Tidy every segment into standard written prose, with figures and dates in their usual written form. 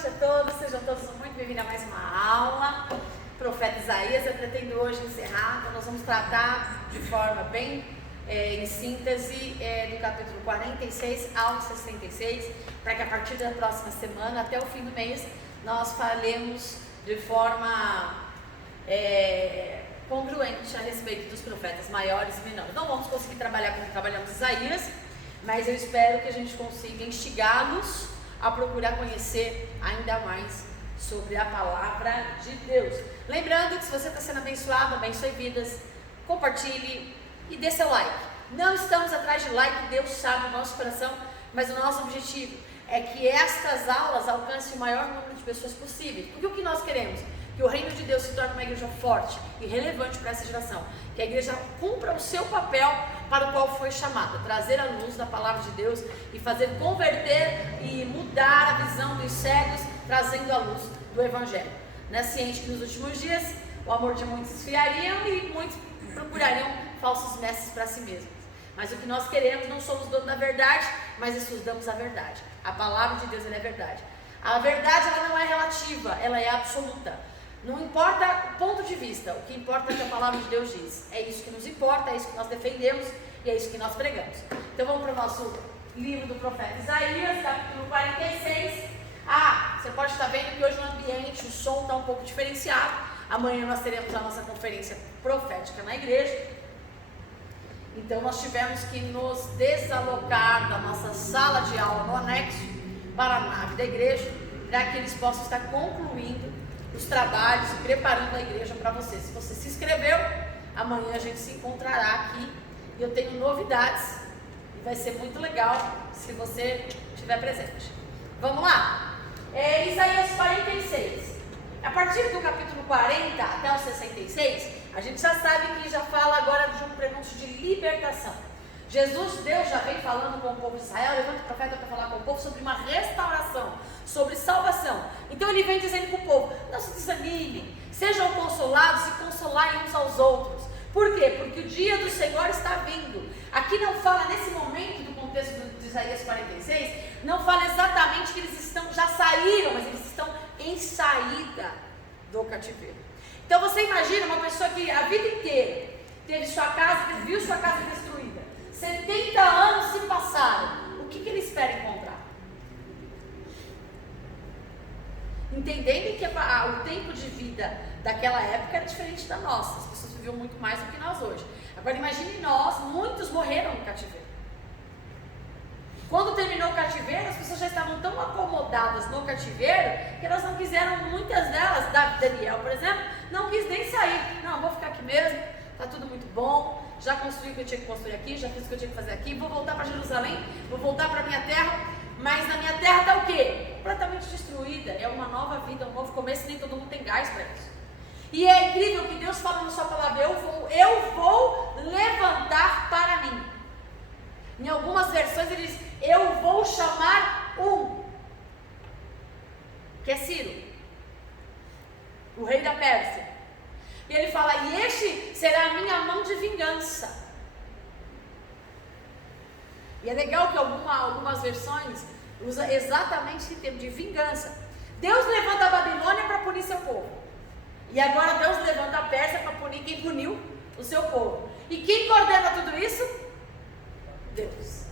noite a todos, sejam todos muito bem-vindos a mais uma aula. Profeta Isaías, eu pretendo hoje encerrar, então nós vamos tratar de forma bem em síntese do capítulo 46 ao 66, para que a partir da próxima semana, até o fim do mês, nós falemos de forma congruente a respeito dos profetas maiores e menores. Não vamos conseguir trabalhar como trabalhamos Isaías, mas eu espero que a gente consiga instigá-los a procurar conhecer ainda mais sobre a palavra de Deus. Lembrando que se você está sendo abençoado, abençoe vidas, compartilhe e dê seu like. Não estamos atrás de like, Deus sabe o nosso coração, mas o nosso objetivo é que estas aulas alcancem o maior número de pessoas possível. Porque o que nós queremos? Que o reino de Deus se torne uma igreja forte e relevante para essa geração. Que a igreja cumpra o seu papel para o qual foi chamada, trazer a luz da palavra de Deus e fazer converter e mudar a visão dos cegos, trazendo a luz do evangelho. Né? Ciente que nos últimos dias o amor de muitos esfriariam e muitos procurariam falsos mestres para si mesmos. Mas o que nós queremos, não somos donos da verdade, mas estudamos a verdade. A palavra de Deus, ela é verdade. A verdade, ela não é relativa, ela é absoluta. Não importa o ponto de vista, o que importa é o que a palavra de Deus diz. É isso que nos importa, é isso que nós defendemos e é isso que nós pregamos. Então vamos para o nosso livro do profeta Isaías, capítulo 46. Você pode estar vendo que hoje o ambiente, o som está um pouco diferenciado. Amanhã nós teremos a nossa conferência profética na igreja. Então nós tivemos que nos desalocar da nossa sala de aula no anexo para a nave da igreja, para que eles possam estar concluindo os trabalhos e preparando a igreja para você. Se você se inscreveu, amanhã a gente se encontrará aqui e eu tenho novidades e vai ser muito legal se você estiver presente. Vamos lá? Isaías 46. A partir do capítulo 40 até o 66, a gente já sabe que já fala agora de um prenúncio de libertação. Deus já vem falando com o povo de Israel, levanta o profeta para falar com o povo sobre uma restauração, sobre salvação. Então ele vem dizendo para o povo: não se desanimem, sejam consolados e consolai uns aos outros. Por quê? Porque o dia do Senhor está vindo. Aqui não fala nesse momento do contexto de Isaías 46, não fala exatamente que eles já saíram, mas eles estão em saída do cativeiro. Então você imagina uma pessoa que a vida inteira teve sua casa, viu sua casa destruída, 70 anos se passaram, o que ele espera encontrar? Entendendo que o tempo de vida daquela época era diferente da nossa, as pessoas viviam muito mais do que nós hoje. Agora imagine nós, muitos morreram no cativeiro. Quando terminou o cativeiro, as pessoas já estavam tão acomodadas no cativeiro que elas não quiseram, muitas delas, Daniel, por exemplo, não quis nem sair. Não, vou ficar aqui mesmo, está tudo muito bom, já construí o que eu tinha que construir aqui, já fiz o que eu tinha que fazer aqui, vou voltar para Jerusalém, vou voltar para a minha terra, mas na minha terra está o quê? Completamente destruída, é uma nova vida, um novo começo, nem todo mundo tem gás para isso. E é incrível que Deus fala na sua palavra: eu vou levantar para mim. Em algumas versões ele diz: eu vou chamar que é Ciro, o rei da Pérsia. E ele fala: e este será a minha mão de vingança. E é legal que algumas versões usam exatamente esse termo de vingança. Deus levanta a Babilônia para punir seu povo. E agora Deus levanta a Pérsia para punir quem puniu o seu povo. E quem coordena tudo isso? Deus.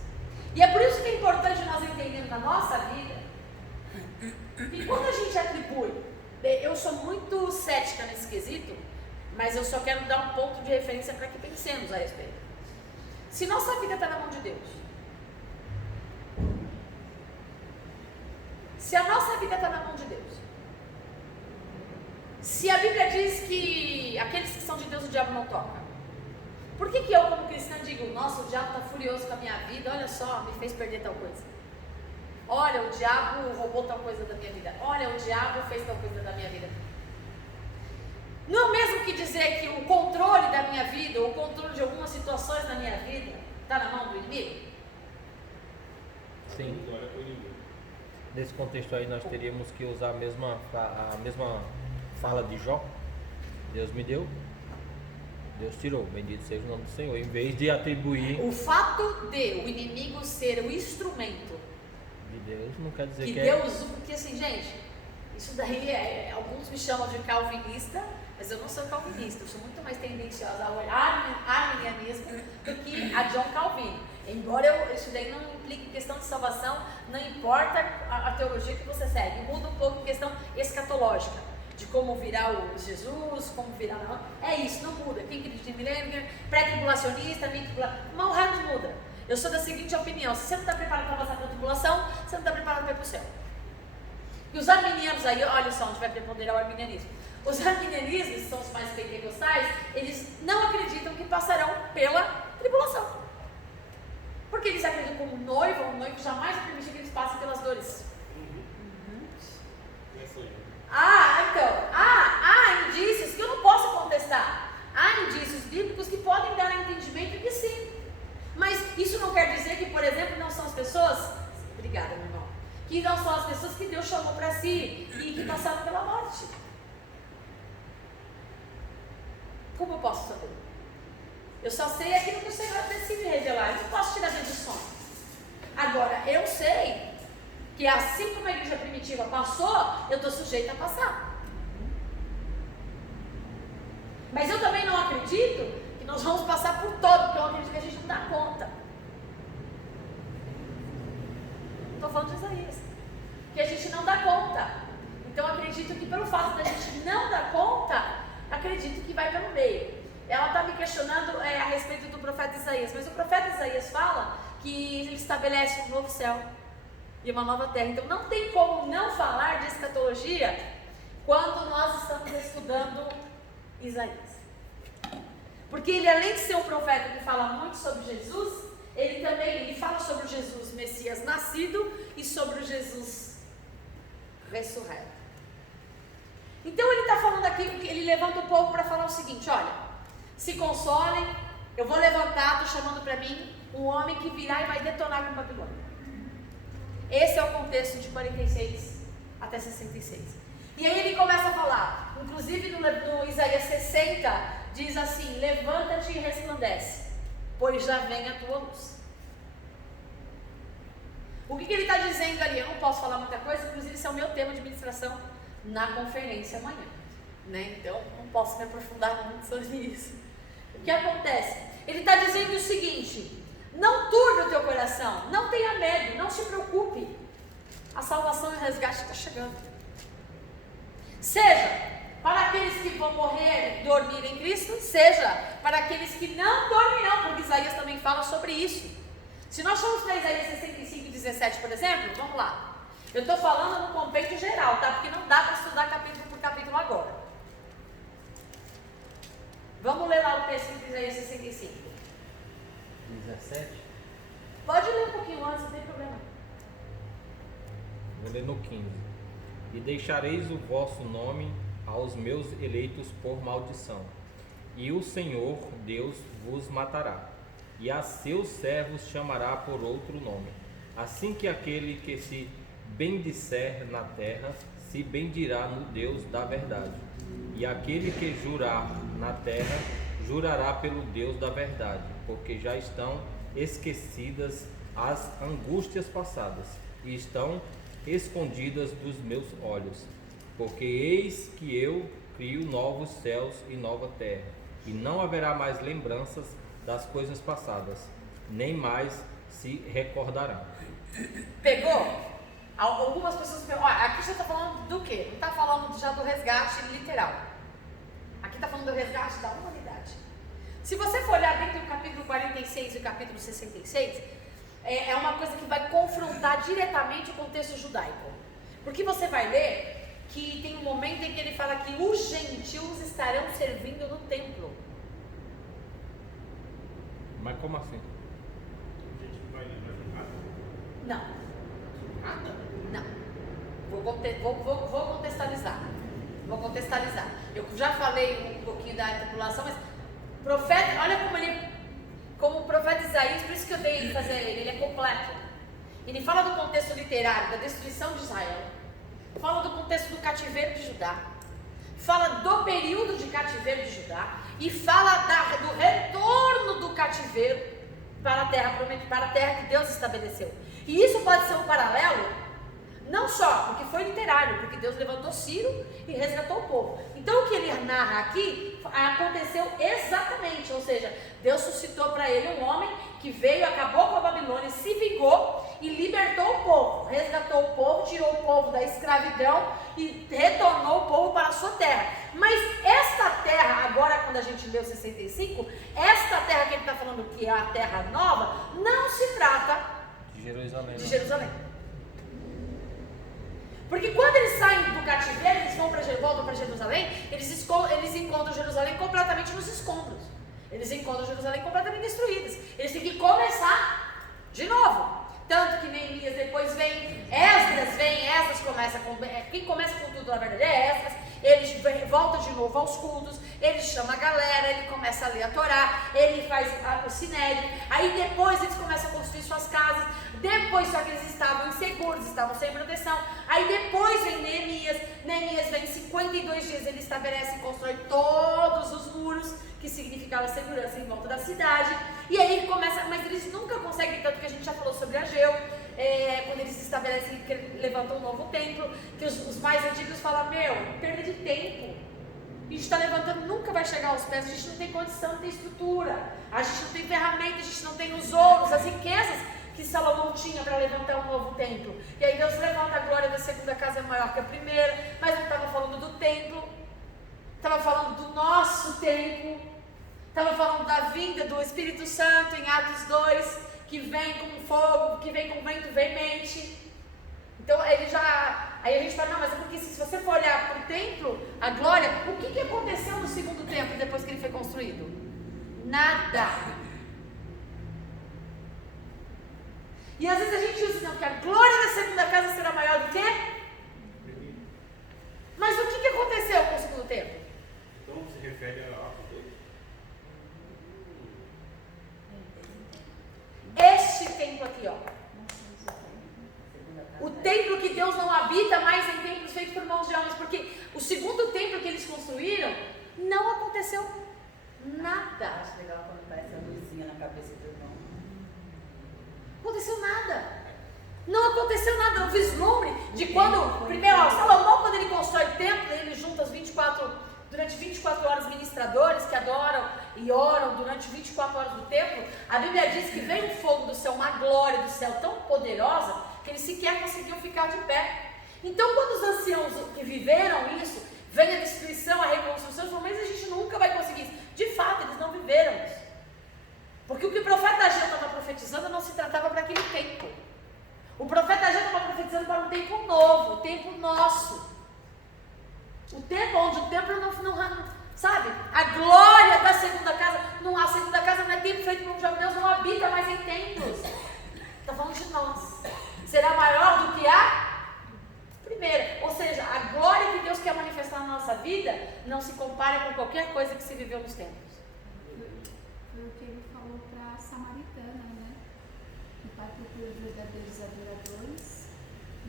E é por isso que é importante nós entendermos na nossa vida que quando a gente atribui, eu sou muito cética nesse quesito, mas eu só quero dar um ponto de referência para que pensemos a respeito. Se nossa vida está na mão de Deus, se a nossa vida está na mão de Deus, se a Bíblia diz que aqueles que são de Deus o diabo não toca, por que eu como cristã digo: nossa, o diabo está furioso com a minha vida, olha só, me fez perder tal coisa, olha, o diabo roubou tal coisa da minha vida, olha, o diabo fez tal coisa da minha vida? Não é o mesmo que dizer que o controle da minha vida, ou o controle de algumas situações na minha vida está na mão do inimigo? Sim. Nesse contexto aí nós teríamos que usar a mesma fala de Jó. Deus me deu, Deus tirou, bendito seja o nome do Senhor. Em vez de atribuir o fato de o inimigo ser o instrumento de Deus, não quer dizer que Deus, porque assim, gente, Isso daí alguns me chamam de calvinista, mas eu não sou calvinista, eu sou muito mais tendenciosa ao arminianismo do que a John Calvin. Embora isso daí não implique questão de salvação, não importa a teologia que você segue, muda um pouco a questão escatológica, de como virá o Jesus, como virá... É isso, não muda. Quem acredita em milênio, pré-tribulacionista, o resto não muda. Eu sou da seguinte opinião: se você não está preparado para passar pela tribulação, você não está preparado para ir para o céu. E os arminianos aí, olha só onde vai preponderar o arminianismo. Os arminianismos, que são os mais pentecostais, eles não acreditam que passarão pela tribulação. Porque eles acreditam como noivo, um noivo jamais vai permitir que eles passem pelas dores. Há indícios que eu não posso contestar. Há indícios bíblicos que podem dar a entendimento que sim. Mas isso não quer dizer que, por exemplo, não são as pessoas... Obrigada, meu irmão. Que não são as pessoas que Deus chamou para si e que passaram pela morte. Como eu posso saber? Eu só sei aquilo que o Senhor decide revelar. Eu não posso tirar dentro do sonho. Agora, eu sei que assim como a igreja primitiva passou, eu estou sujeita a passar. Mas eu também não acredito que nós vamos passar por todo, porque eu acredito que a gente não dá conta. Estou falando de Isaías. Que a gente não dá conta. Então eu acredito que pelo fato da gente não dar conta, acredito que vai pelo meio. Ela está me questionando a respeito do profeta Isaías, mas o profeta Isaías fala que ele estabelece um novo céu e uma nova terra. Então não tem como não falar de escatologia quando nós estamos estudando Isaías. Porque ele, além de ser um profeta que fala muito sobre Jesus, ele fala sobre o Jesus Messias nascido e sobre o Jesus ressurreto. Então ele está falando aqui, ele levanta o povo para falar o seguinte: olha, se consolem, eu vou levantar, estou chamando para mim um homem que virá e vai detonar com Babilônia. Esse é o contexto de 46 até 66. E aí ele começa a falar, inclusive no Isaías 60, diz assim: levanta-te e resplandece, pois já vem a tua luz. O que ele está dizendo ali? Eu não posso falar muita coisa, inclusive esse é o meu tema de ministração na conferência amanhã, né? Então não posso me aprofundar muito sobre isso. O que acontece? Ele está dizendo o seguinte: não turbe o teu coração, não tenha medo, não se preocupe, a salvação e o resgate está chegando. Seja para aqueles que vão morrer e dormir em Cristo, seja para aqueles que não dormirão, porque Isaías também fala sobre isso. Se nós formos para Isaías 65, 17, por exemplo, vamos lá. Eu estou falando no compêndio geral, tá? Porque não dá para estudar capítulo por capítulo agora. Vamos ler lá o texto de Isaías 65. 17? Pode ler um pouquinho antes, não tem problema. Vou ler no 15. E deixareis o vosso nome aos meus eleitos por maldição, e o Senhor Deus vos matará, e a seus servos chamará por outro nome. Assim que aquele que se bendisser na terra, se bendirá no Deus da verdade. E aquele que jurar na terra, jurará pelo Deus da verdade, porque já estão esquecidas as angústias passadas, e estão escondidas dos meus olhos. Porque eis que eu crio novos céus e nova terra, e não haverá mais lembranças das coisas passadas, nem mais se recordarão. Pegou? Algumas pessoas perguntam, olha, aqui você está falando do quê? Não está falando já do resgate literal. Aqui está falando do resgate da humanidade. Se você for olhar dentro do capítulo 46 e o capítulo 66, é uma coisa que vai confrontar diretamente o contexto judaico. Porque você vai ler que tem um momento em que ele fala que os gentios estarão servindo no templo. Mas como assim? Não. Não. Vou contextualizar. Vou contextualizar. Eu já falei um pouquinho da tribulação, mas profeta, olha como o profeta Isaías, por isso que eu dei ênfase a ele é completo. Ele fala do contexto literário, da destruição de Israel, fala do contexto do cativeiro de Judá, fala do período de cativeiro de Judá e fala do retorno do cativeiro para a terra prometida, para a terra que Deus estabeleceu. E isso pode ser um paralelo, não só porque foi literário, porque Deus levantou Ciro e resgatou o povo. Então o que ele narra aqui aconteceu exatamente, ou seja, Deus suscitou para ele um homem que veio, acabou com a Babilônia, se vingou e libertou o povo, resgatou o povo, tirou o povo da escravidão e retornou o povo para a sua terra. Mas esta terra, agora quando a gente leu 65, esta terra que ele está falando que é a terra nova, não se trata de Jerusalém. Porque quando eles saem do cativeiro, eles voltam para Jerusalém, eles encontram Jerusalém completamente nos escombros. Eles encontram Jerusalém completamente destruída. Eles têm que começar de novo. Tanto que Neemias depois vem, Esdras começa com... Quem começa com tudo na verdade é Esdras. Ele volta de novo aos cultos, ele chama a galera, ele começa a ler a Torá, ele faz o Sinédrio. Aí depois eles começam a construir suas casas. Depois, só que eles estavam inseguros, estavam sem proteção. Aí depois vem Neemias vem em 52 dias, ele estabelece e constrói todos os muros, que significava segurança em volta da cidade. E aí começa, mas eles nunca conseguem, tanto que a gente já falou sobre Ageu, quando eles estabelecem, levantam um novo templo, que os mais antigos falam, perda de tempo. A gente está levantando, nunca vai chegar aos pés, a gente não tem condição, não tem estrutura, a gente não tem ferramenta, a gente não tem os ouros, as riquezas que Salomão tinha para levantar um novo templo. E aí Deus levanta a glória da segunda casa maior que a primeira, mas não estava falando do templo, estava falando do nosso templo, estava falando da vinda do Espírito Santo em Atos 2, que vem com fogo, que vem com vento veemente. Então aí a gente fala, não, mas é porque se você for olhar para o templo, a glória, o que aconteceu no segundo templo depois que ele foi construído? Nada. E às vezes a gente diz não, que a glória da segunda casa será maior do que? Mas o que aconteceu com o segundo templo? Então se refere a Atos 2? Este templo aqui, ó. O templo que Deus não habita mais em templos feitos por mãos de homens, porque o segundo templo que eles construíram, não aconteceu nada. Acho legal quando parece a luzinha na cabeça do irmão. Aconteceu nada. Não aconteceu nada. O vislumbre de quando, primeiro, Salomão, quando ele constrói o templo, ele junta durante 24 horas ministradores que adoram e oram durante 24 horas do templo. A Bíblia diz que veio um fogo do céu, uma glória do céu tão poderosa que eles sequer conseguiam ficar de pé. Então, quando os anciãos que viveram isso, vem a destruição, a reconstrução, eles falam, mas a gente nunca vai conseguir isso. De fato, eles não viveram isso. Porque o que o profeta Ageu estava profetizando não se tratava para aquele tempo. O profeta Ageu estava profetizando para um tempo novo, o tempo nosso. O tempo onde o templo não sabe? A glória da segunda casa, a segunda casa não é templo feito por um jovem, Deus não habita mais em templos. Está falando de nós. Será maior do que a primeira. Ou seja, a glória que Deus quer manifestar na nossa vida não se compara com qualquer coisa que se viveu nos templos. Foi o que ele falou para a samaritana, né? O Pai procura verdadeiros adoradores,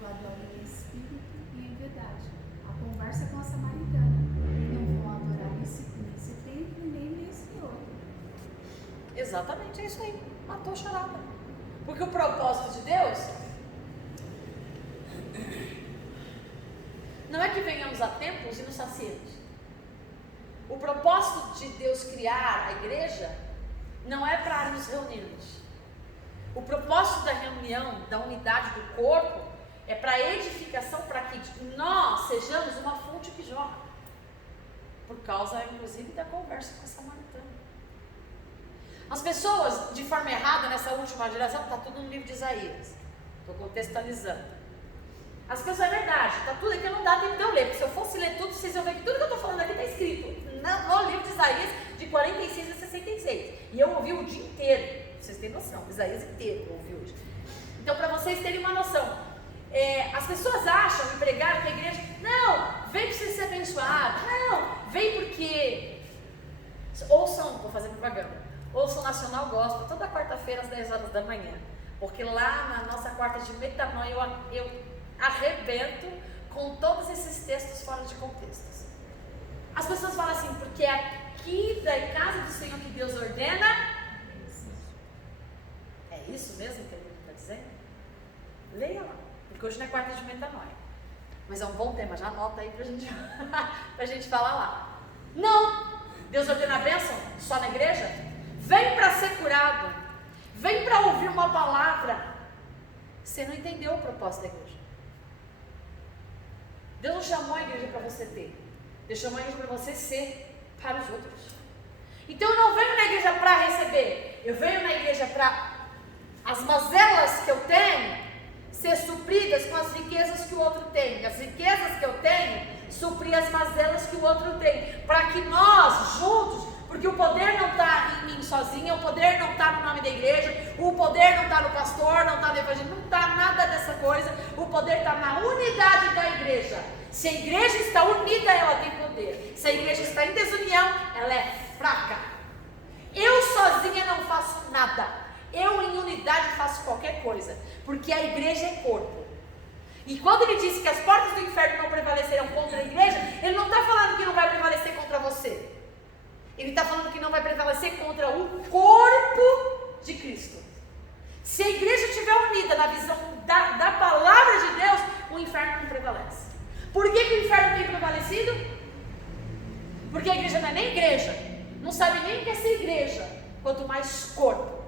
o adora em espírito e em verdade. A conversa com a samaritana. Não vão adorar nesse templo nem nesse outro. Exatamente, é isso aí. Matou a charada. Porque o propósito de Deus não é que venhamos a templos e nos saciemos. O propósito de Deus criar a igreja não é para nos reunirmos. O propósito da reunião, da unidade do corpo, é para a edificação, para que nós sejamos uma fonte que jorra. Por causa, inclusive, da conversa com a samaritana. As pessoas, de forma errada, nessa última geração, está tudo no livro de Isaías. Estou contextualizando. As pessoas, é verdade, está tudo aqui, não dá tempo de eu ler, porque se eu fosse ler tudo, vocês iam ver que tudo que eu estou falando aqui está escrito no livro de Isaías, de 46 a 66. E eu ouvi o dia inteiro, vocês têm noção, Isaías inteiro eu ouvi hoje. Então, para vocês terem uma noção, as pessoas acham, empregaram que a igreja, não, vem para você ser abençoado, não, vem porque, ouçam, vou fazer propaganda, ouçam Nacional Gospel, toda quarta-feira às 10 horas da manhã, porque lá na nossa quarta de metanoia eu arrebento com todos esses textos fora de contextos. As pessoas falam assim, porque é aqui da casa do Senhor que Deus ordena. É isso mesmo que a Bíblia está dizendo? Leia lá, porque hoje não é quarta de metanoia. Mas é um bom tema, já anota aí pra gente falar lá. Não! Deus ordena a bênção só na igreja? Vem para ser curado, vem para ouvir uma palavra. Você não entendeu o propósito da igreja. Deus não chamou a igreja para você ter, Deus chamou a igreja para você ser para os outros. Então eu não venho na igreja para receber, eu venho na igreja para as mazelas que eu tenho ser supridas com as riquezas que o outro tem, as riquezas que eu tenho, suprir as mazelas que o outro tem, para que nós juntos, porque o poder não está em mim sozinha, o poder não está no nome da igreja, o poder não está no pastor, não está no evangelho, não está nada dessa coisa, o poder está na unidade da igreja. Se a igreja está unida, ela tem poder. Se a igreja está em desunião, ela é fraca. Eu sozinha não faço nada. Eu em unidade faço qualquer coisa, porque a igreja é corpo. E quando ele disse que as portas do inferno não prevalecerão contra a igreja, ele não está falando que não vai prevalecer contra você. Ele está falando que não vai prevalecer contra o corpo de Cristo. Se a igreja estiver unida na visão da palavra de Deus, o inferno não prevalece. Por que o inferno tem prevalecido? Porque a igreja não é nem igreja, não sabe nem o que é ser igreja, quanto mais corpo.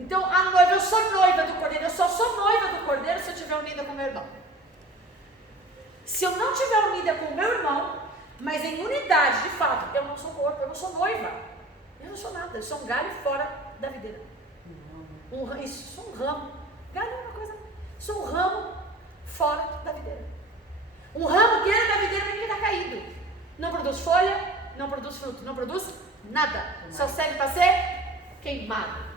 Então, a noiva, eu sou noiva do Cordeiro, eu só sou noiva do Cordeiro se eu estiver unida com o meu irmão. Se eu não estiver unida com o meu irmão, mas em unidade, de fato, eu não sou corpo, eu não sou noiva, eu não sou nada, eu sou um galho fora da videira. Isso, sou um ramo. Galho é uma coisa, sou um ramo fora da videira. Um ramo que é da videira porque está caído. Não produz folha, não produz fruto, não produz nada. Só serve para ser queimado.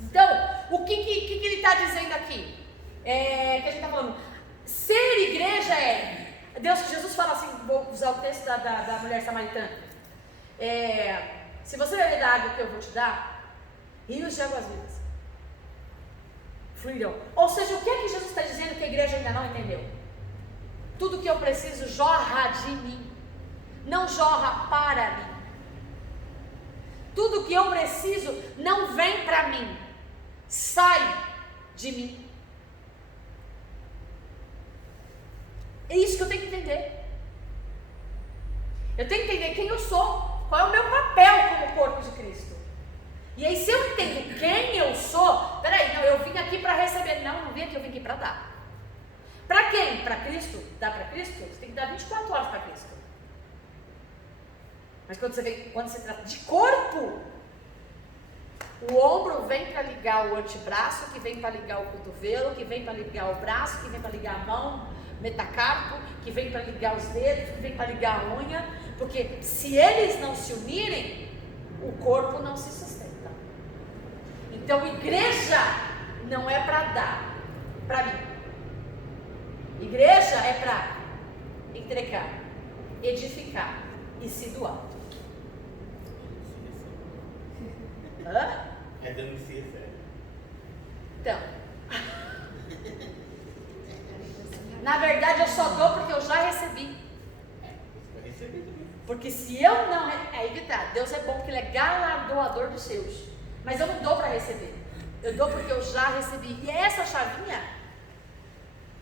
Então, o que ele está dizendo aqui? Que a gente está falando, ser igreja Jesus fala assim, vou usar o texto da mulher samaritana. Se você beber da água que eu vou te dar, rios de águas vivas fluirão. Ou seja, o que é que Jesus está dizendo que a igreja ainda não entendeu? Tudo que eu preciso jorra de mim, não jorra para mim. Tudo que eu preciso não vem para mim, sai de mim. É isso que eu tenho que entender. Eu tenho que entender quem eu sou, qual é o meu papel como corpo de Cristo. E aí, se eu entendo quem eu sou, peraí, não, eu vim aqui para receber. Não vim aqui, eu vim aqui para dar. Para quem? Para Cristo? Dá para Cristo? Você tem que dar 24 horas para Cristo. Mas quando se trata de corpo, o ombro vem para ligar o antebraço, que vem para ligar o cotovelo, que vem para ligar o braço, que vem para ligar a mão, metacarpo, que vem para ligar os dedos, que vem para ligar a unha, porque se eles não se unirem, o corpo não se sustenta. Então, igreja não é para dar para mim. Igreja é para entregar, edificar e se doar. Hã? É dando se recebe. Então, na verdade eu só dou porque eu já recebi. Você vai receber também. Porque se eu não... Aí que tá, Deus é bom porque Ele é galardoador dos seus. Mas eu não dou para receber. Eu dou porque eu já recebi. E é essa chavinha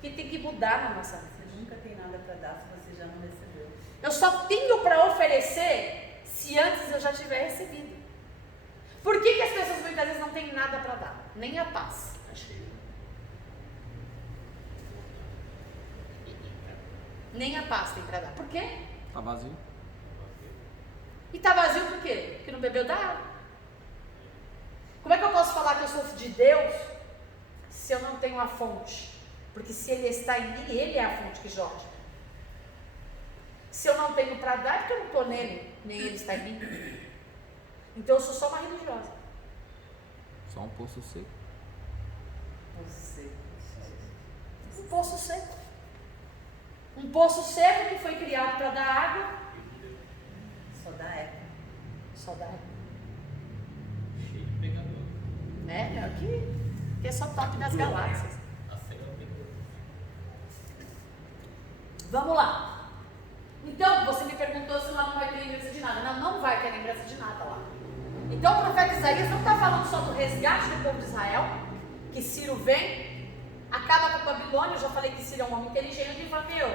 que tem que mudar na nossa vida. Você nunca tem nada para dar se você já não recebeu. Eu só tenho para oferecer se antes eu já tiver recebido. Por que as pessoas muitas vezes não têm nada para dar? Nem a paz. Nem a paz tem para dar. Por quê? Tá vazio. E tá vazio por quê? Porque não bebeu da água. Como é que eu posso falar que eu sou de Deus se eu não tenho a fonte? Porque se Ele está em mim, Ele é a fonte que jorra. Se eu não tenho para dar, é porque eu não estou nele, nem Ele está em mim. Então eu sou só uma religiosa. Só um poço seco. Um poço seco. Um poço seco que foi criado para dar água. Só dá eco. Só dá água. Cheio de pegador. Que é só top das galáxias. A cena é pegador. Vamos lá. Então, você me perguntou se lá não vai ter lembrança de nada. Não, não vai ter lembrança de nada lá. Então, o profeta Isaías não está falando só do resgate do povo de Israel, que Ciro vem, acaba com a Babilônia, eu já falei que Ciro é um homem inteligente, ele fala, meu,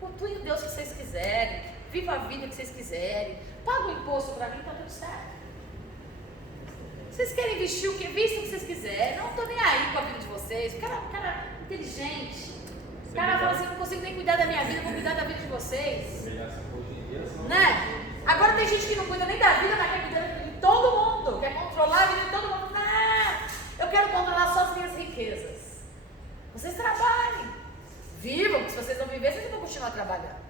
cultuem Deus que vocês quiserem, viva a vida que vocês quiserem, paga o imposto para mim, tá tudo certo. Vocês querem vestir o que? Vista o que vocês quiserem, não tô nem aí com a vida de vocês. O cara inteligente. O cara fala assim, não consigo nem cuidar da minha vida, vou cuidar da vida de vocês. Né? Agora tem gente que não cuida nem da vida, mas quer cuidar da vida de todo mundo, quer controlar a vida de todo mundo. Não, eu quero controlar só as minhas riquezas. Vocês trabalhem, vivam, porque se vocês não viverem, vocês não vão continuar trabalhando.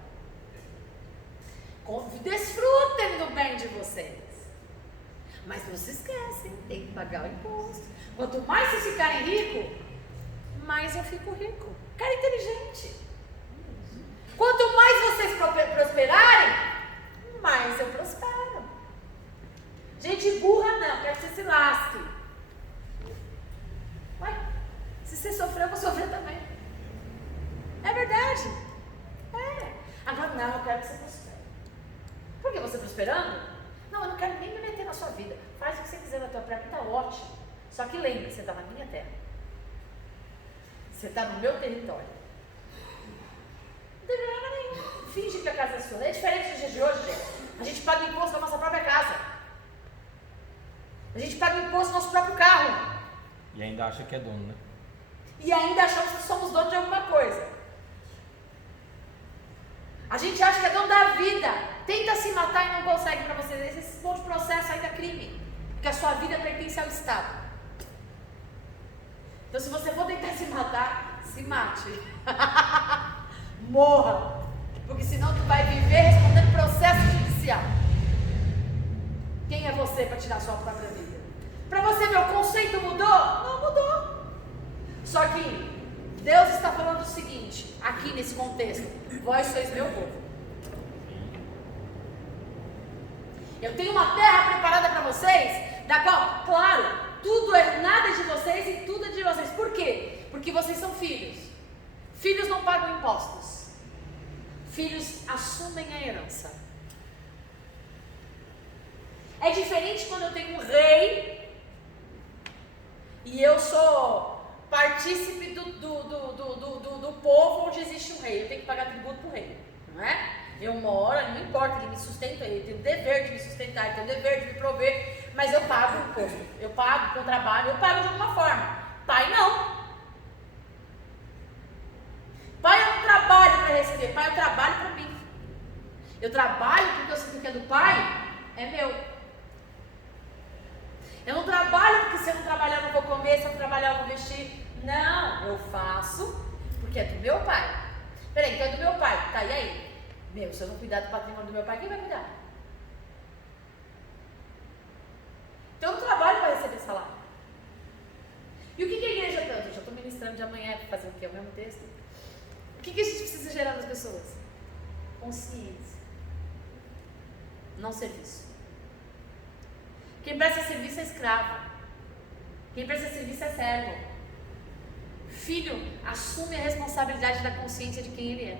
Desfrutem do bem de vocês. Mas não se esquecem, tem que pagar o imposto. Quanto mais vocês ficarem ricos, mais eu fico rico. Cara inteligente. Quanto mais vocês prosperarem, mais eu prospero. Gente burra não, quero que você se lasque. Ué, se você sofreu, eu vou sofrer também. É verdade. É. Agora não, eu quero que você prospere. Por que você prosperando? Não, eu não quero nem me meter na sua vida. Faz o que você quiser na tua praia, tá ótimo. Só que lembre, você está na minha terra. Você está no meu território. Não tem problema nenhum. Finge que a casa é sua. É diferente dos dias de hoje, gente. A gente paga imposto na nossa própria casa. A gente paga imposto no nosso próprio carro. E ainda acha que é dono, né? E ainda achamos que somos donos de alguma coisa. A gente acha que é dono da vida. Tenta se matar e não consegue para vocês. Esse monte de processo ainda é crime. Porque a sua vida pertence ao Estado. Então se você for tentar se matar, se mate. Morra. Porque senão tu vai viver respondendo processo judicial. Quem é você para tirar a sua própria vida? Para você, meu conceito mudou? Não mudou. Só que Deus está falando o seguinte, aqui nesse contexto: vós sois meu povo. Eu tenho uma terra preparada para vocês, da qual, claro, tudo é nada de vocês e tudo é de vocês. Por quê? Porque vocês são filhos. Filhos não pagam impostos. Filhos assumem a herança. É diferente quando eu tenho um rei e eu sou partícipe do povo onde existe um rei. Eu tenho que pagar tributo para o rei, não é? Eu moro, não importa, ele me sustenta, ele tem o dever de me sustentar, ele tem o dever de me prover, mas eu pago o imposto, eu pago com trabalho, eu pago de alguma forma. Pai não. Pai eu não trabalho para receber, pai eu trabalho para mim. Eu trabalho porque eu sei que é do pai, é meu. Eu não trabalho porque se eu não trabalhar eu não vou comer, se eu não trabalhar eu vou vestir. Não, eu faço porque é do meu pai. Peraí, então é do meu pai, tá, e aí? Meu, se eu não cuidar do patrimônio do meu pai, quem vai cuidar? Então eu não trabalho para receber salário. E o que a igreja tanto? Eu já estou ministrando de amanhã para fazer o quê? O mesmo texto? O que a gente precisa gerar nas pessoas? Consciência. Não serviço. Quem presta serviço é escravo. Quem presta serviço é servo. Filho assume a responsabilidade da consciência de quem ele é.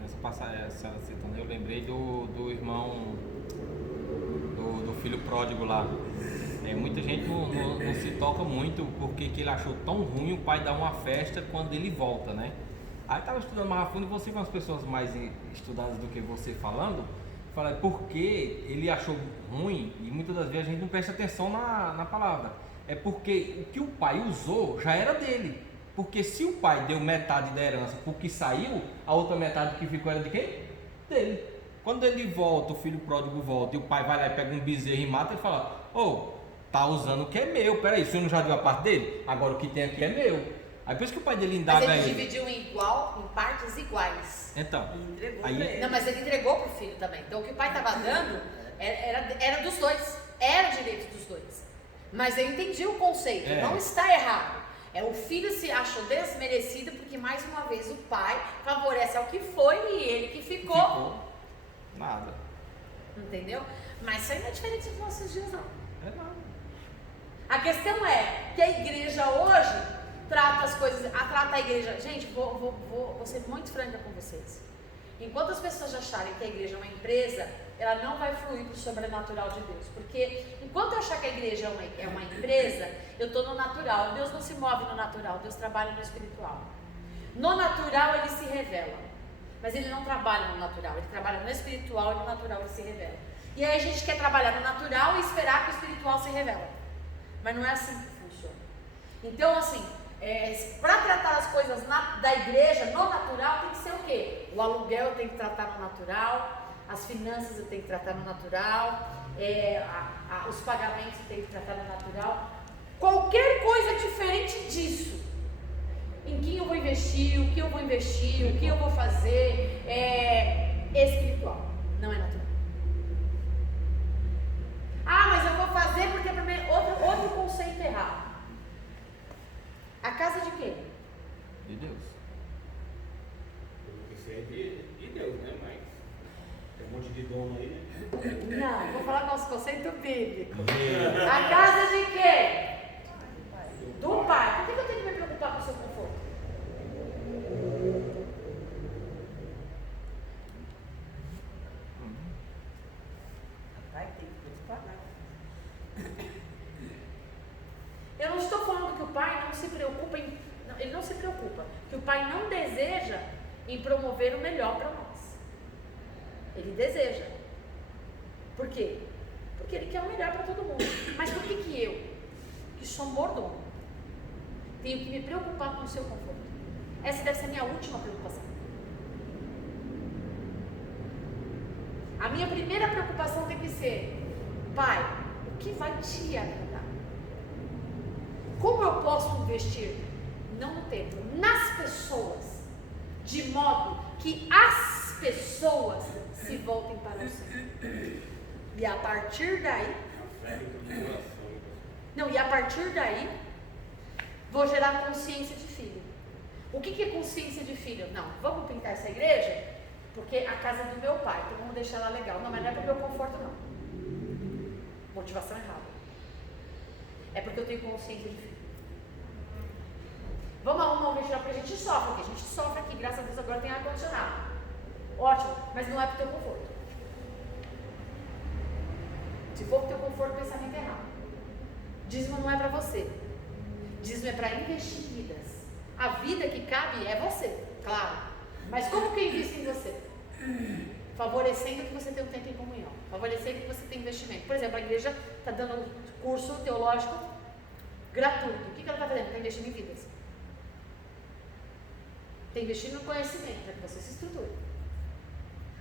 Nessa passagem, citando, eu lembrei do irmão, do filho pródigo lá. Muita gente não se toca muito porque que ele achou tão ruim o pai dar uma festa quando ele volta, né? Aí estava estudando mais a fundo e você com as pessoas mais estudadas do que você falando, fala porque ele achou ruim e muitas das vezes a gente não presta atenção na palavra. É porque o que o pai usou já era dele. Porque se o pai deu metade da herança porque saiu, a outra metade que ficou era de quem? Dele. Quando ele volta, o filho pródigo volta e o pai vai lá e pega um bezerro e mata, ele fala: tá usando o que é meu, peraí, o senhor não já deu a parte dele? Agora o que tem aqui é meu. Aí por isso que o pai dele indaga ele. Mas ele dividiu em partes iguais. Então. Entregou aí, não, mas ele entregou pro filho também. Então o que o pai estava dando era dos dois. Era direito dos dois. Mas ele entendia o conceito, não está errado. O filho se achou desmerecido porque mais uma vez o pai favorece ao que foi e ele que ficou. Nada. Entendeu? Mas isso aí não é diferente dos nossos dias, não. É nada. A questão é que a igreja hoje trata as coisas, trata a igreja. Gente, vou ser muito franca com vocês. Enquanto as pessoas acharem que a igreja é uma empresa, ela não vai fluir para o sobrenatural de Deus. Porque enquanto eu achar que a igreja é uma empresa, eu estou no natural. Deus não se move no natural, Deus trabalha no espiritual. No natural ele se revela, mas ele não trabalha no natural, ele trabalha no espiritual e no natural ele se revela. E aí a gente quer trabalhar no natural e esperar que o espiritual se revela, mas não é assim que funciona. Então assim, para tratar as coisas da igreja no natural tem que ser o quê? O aluguel eu tenho que tratar no natural, as finanças eu tenho que tratar no natural, os pagamentos eu tenho que tratar no natural. Qualquer coisa diferente disso, em quem eu vou investir, o que eu vou investir, o que eu vou fazer, é espiritual, não é natural. Ah, mas eu vou fazer porque primeiro, outro conceito errado. A casa de quê? De Deus. Isso é de Deus, né? Mas tem um monte de dono aí, né? Não, vou falar nosso conceito bíblico. A casa de quê? Do Pai. Por que eu tenho que me preocupar com o seu conforto? Vai ter que preocupar, né? Eu não estou falando que o Pai não se preocupa ele não se preocupa, que o Pai não deseja em promover o melhor para nós. Ele deseja. Por quê? Porque ele quer o melhor para todo mundo. Mas por que eu, que sou mordomo, tenho que me preocupar com o seu conforto? Essa deve ser a minha última preocupação. A minha primeira preocupação tem que ser: Pai, o que vai te agradar? Como eu posso investir, não no tempo, nas pessoas, de modo que as pessoas se voltem para o Senhor? E a partir daí, e a partir daí, vou gerar consciência de filho. O que é consciência de filho? Não, vamos pintar essa igreja porque a casa é do meu pai, então vamos deixar ela legal. Não, mas não é para o meu conforto, não. Motivação errada. É porque eu tenho consciência de filho. Vamos arrumar um vestido porque a gente sofre aqui. A gente sofre aqui, graças a Deus agora tem ar-condicionado. Ótimo, mas não é para o teu conforto. Se for para o teu conforto, pensamento errado. Dízimo não é para você. Dízimo é para investir em vidas. A vida que cabe é você, claro. Mas como que eu invisto em você? Favorecendo que você tenha um tempo em comunhão. Favorecendo que você tenha investimento. Por exemplo, a igreja está dando curso teológico gratuito. O que ela está fazendo? Está investindo em vidas. Está investindo no conhecimento, para que você se estruture.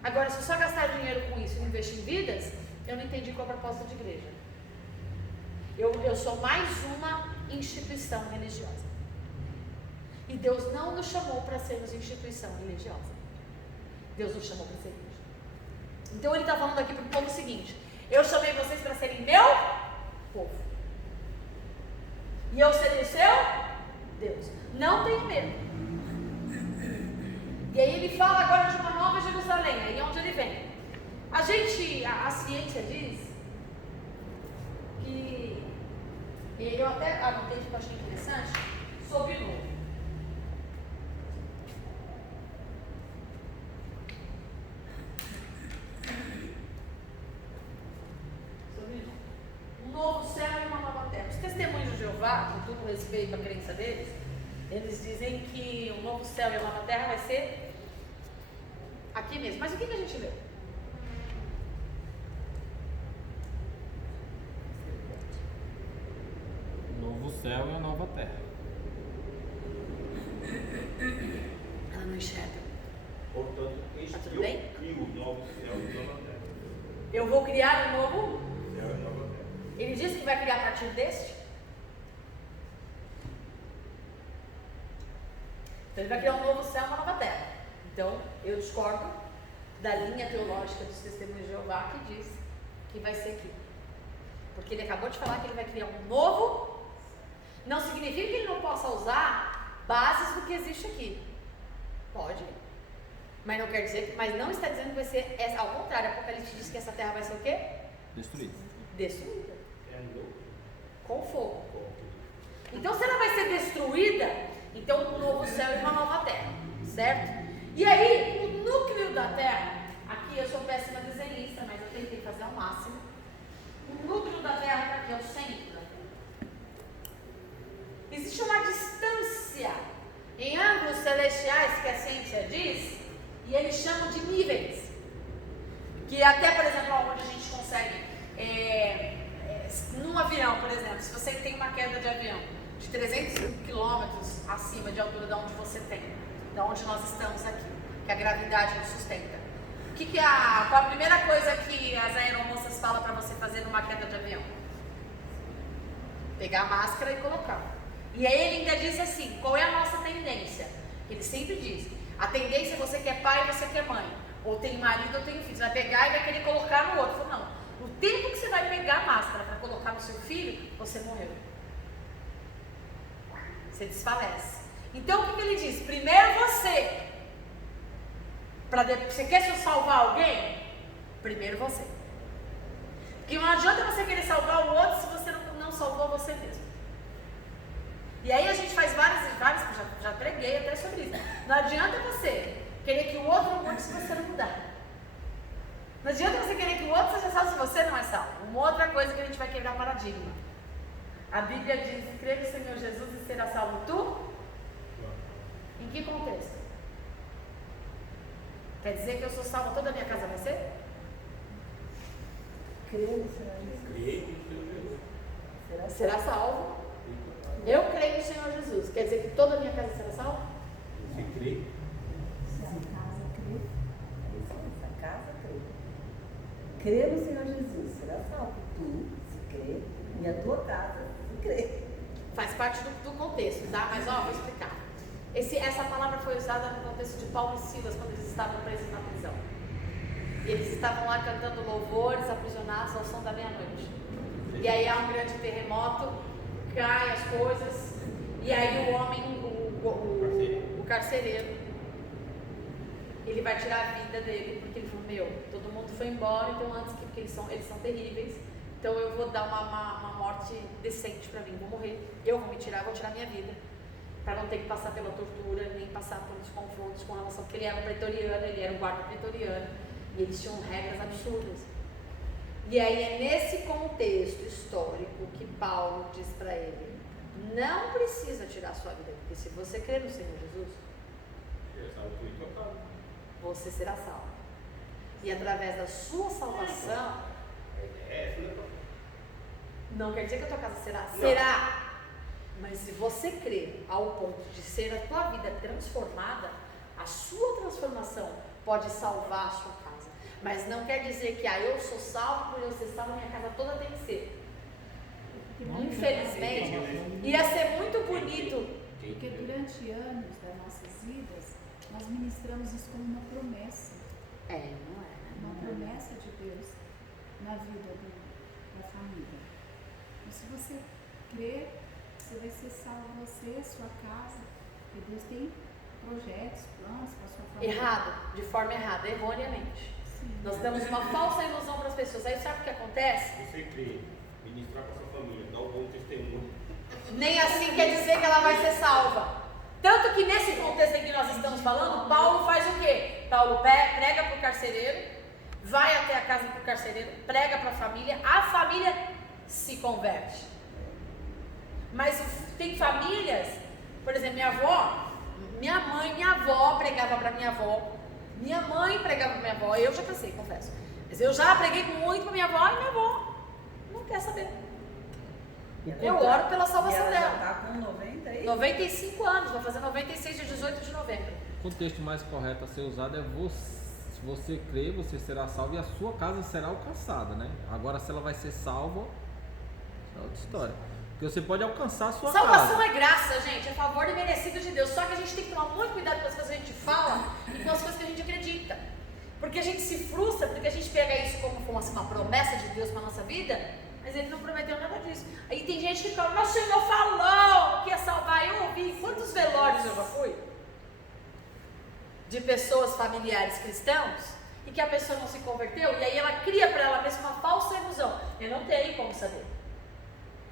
Agora, se eu só gastar dinheiro com isso e não investir em vidas, eu não entendi qual é a proposta de igreja. Eu sou mais uma instituição religiosa. E Deus não nos chamou para sermos instituição religiosa. Deus nos chamou para ser igreja. Então ele está falando aqui para o povo o seguinte: eu chamei vocês para serem meu povo. E eu serei o seu Deus. Não tenha medo. E aí ele fala agora de uma nova Jerusalém. Aí é onde ele vem. A ciência diz que, eu até anotei que eu achei interessante, sobre novo. Um novo céu e uma nova terra. Os testemunhos de Jeová, com todo respeito à crença deles, eles dizem que um novo céu e uma nova terra vai ser aqui mesmo. Mas o que a gente lê? Novo céu e a nova terra. Ela não enxerga. Portanto, Tá tudo bem? crio novo céu e nova terra. Eu vou criar um novo. Céu e nova terra. Ele disse que vai criar a partir deste. Então ele vai criar um novo céu e uma nova terra. Então eu discordo da linha teológica dos testemunhos de Jeová que diz que vai ser aqui. Porque ele acabou de falar que ele vai criar um novo. Não significa que ele não possa usar bases do que existe aqui. Pode. Mas não quer dizer, mas não está dizendo que vai ser essa. Ao contrário, Apocalipse diz que essa terra vai ser o quê? Destruído. Destruída. É novo. Com fogo. Então se ela vai ser destruída, então um novo céu e uma nova terra. Certo? E aí, o núcleo da terra, aqui eu sou péssima desenhista, mas eu tentei fazer ao máximo. O núcleo da terra está aqui, é o centro da terra. Existe uma distância em ambos os celestiais que a ciência diz, e eles chamam de níveis. Que até, por exemplo, onde a gente consegue, num avião, por exemplo, se você tem uma queda de avião de 300 quilômetros acima de altura de onde você tem, de onde nós estamos aqui, que a gravidade nos sustenta. Qual a primeira coisa que as aeromoças falam para você fazer numa queda de avião? Pegar a máscara e colocar. E aí ele ainda diz assim, qual é a nossa tendência? Ele sempre diz, a tendência é você que é pai e você que é mãe, ou tem marido ou tem filho, você vai pegar e vai querer colocar no outro. Não, no tempo que você vai pegar a máscara para colocar no seu filho, você morreu. Você desfalece. Então o que ele diz? Primeiro você. Você quer salvar alguém? Primeiro você. Porque não adianta você querer salvar o outro se você não salvou você mesmo. E aí a gente faz várias, já preguei até sobre isso. Não adianta você querer que o outro mude se você não mudar. Não adianta você querer que o outro seja salvo se você não é salvo. Uma outra coisa que a gente vai quebrar paradigma. A Bíblia diz, crê no Senhor Jesus e será salvo tu? Em que contexto? Quer dizer que eu sou salvo, toda a minha casa vai ser? Creio no Senhor Jesus. Será salvo? Eu creio no Senhor Jesus. Quer dizer que toda a minha casa será salva? Você crê? Se a casa crê, se a casa crê. Crê no Senhor Jesus, será salvo. Tu, se crê, e a tua casa, se crê. Faz parte do contexto, tá? Mas vou explicar. Essa palavra foi usada no contexto de Paulo e Silas, quando eles estavam presos na prisão. E eles estavam lá cantando louvores, aprisionados ao som da meia-noite. E aí há um grande terremoto, cai as coisas, e aí o homem, o carcereiro, ele vai tirar a vida dele, porque ele falou, todo mundo foi embora, então antes porque eles são terríveis, então eu vou dar uma morte decente para mim, vou morrer, eu vou tirar minha vida, para não ter que passar pela tortura, nem passar pelos confrontos com relação, porque ele era um pretoriano, ele era um guarda pretoriano, e eles tinham regras absurdas. E aí é nesse contexto histórico que Paulo diz para ele, não precisa tirar sua vida, porque se você crer no Senhor Jesus, você será salvo. E através da sua salvação, não quer dizer que a tua casa será. Será. Mas se você crer ao ponto de ser a tua vida transformada, a sua transformação pode salvar a sua casa. Mas não quer dizer que eu sou salvo, por eu ser salvo, minha casa toda tem que ser. Infelizmente, ia ser muito bonito. Porque durante anos das nossas vidas, nós ministramos isso como uma promessa. Não é. Uma promessa de Deus na vida da família. E se você crer, você vai ser salvo, você, sua casa. E Deus tem projetos, planos para a sua família. Errado, de forma errada, erroneamente. Sim. Nós damos uma falsa ilusão para as pessoas. Aí sabe o que acontece? Você crê, ministrar para sua família, dar um bom testemunho. Nem assim quer dizer que ela vai ser salva. Tanto que nesse contexto em que nós estamos falando, Paulo faz o quê? Paulo prega para o carcereiro, vai até a casa do carcereiro, prega para a família se converte. Mas tem famílias, por exemplo, minha avó pregava para minha avó, minha mãe pregava para minha avó, eu já cansei, confesso. Mas eu já preguei muito para minha avó e minha avó não quer saber. Eu oro pela salvação ela dela. Já está com 90 aí? 95 anos, vou fazer 96 dia 18 de novembro. O contexto mais correto a ser usado é se você crer, você será salvo e a sua casa será alcançada, né? Agora, se ela vai ser salva, é outra história. Porque você pode alcançar a sua Salvação casa. é graça, gente, é favor e merecido de Deus. Só que a gente tem que tomar muito cuidado com as coisas que a gente fala e com as coisas que a gente acredita. Porque a gente se frustra, porque a gente pega isso como uma promessa de Deus para a nossa vida, mas Ele não prometeu nada disso. Aí tem gente que fala, mas o Senhor falou que ia salvar. Eu ouvi, quantos velórios eu já fui? De pessoas familiares cristãos, e que a pessoa não se converteu, e aí ela cria para ela mesma uma falsa ilusão. Eu não tenho como saber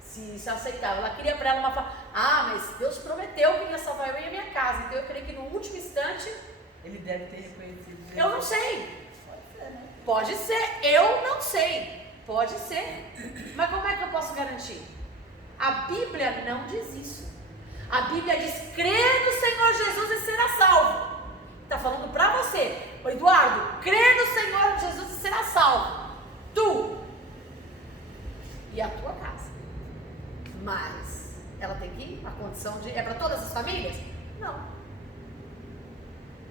se isso é aceitável. Ela cria para ela mas Deus prometeu que ia salvar eu e a minha casa, então eu creio que no último instante, Ele deve ter reconhecido. eu não sei. Pode ser, né? Pode ser, eu não sei. Pode ser. Mas como é que eu posso garantir? A Bíblia não diz isso. A Bíblia diz, crê no Senhor Jesus e será salvação é para todas as famílias? Não.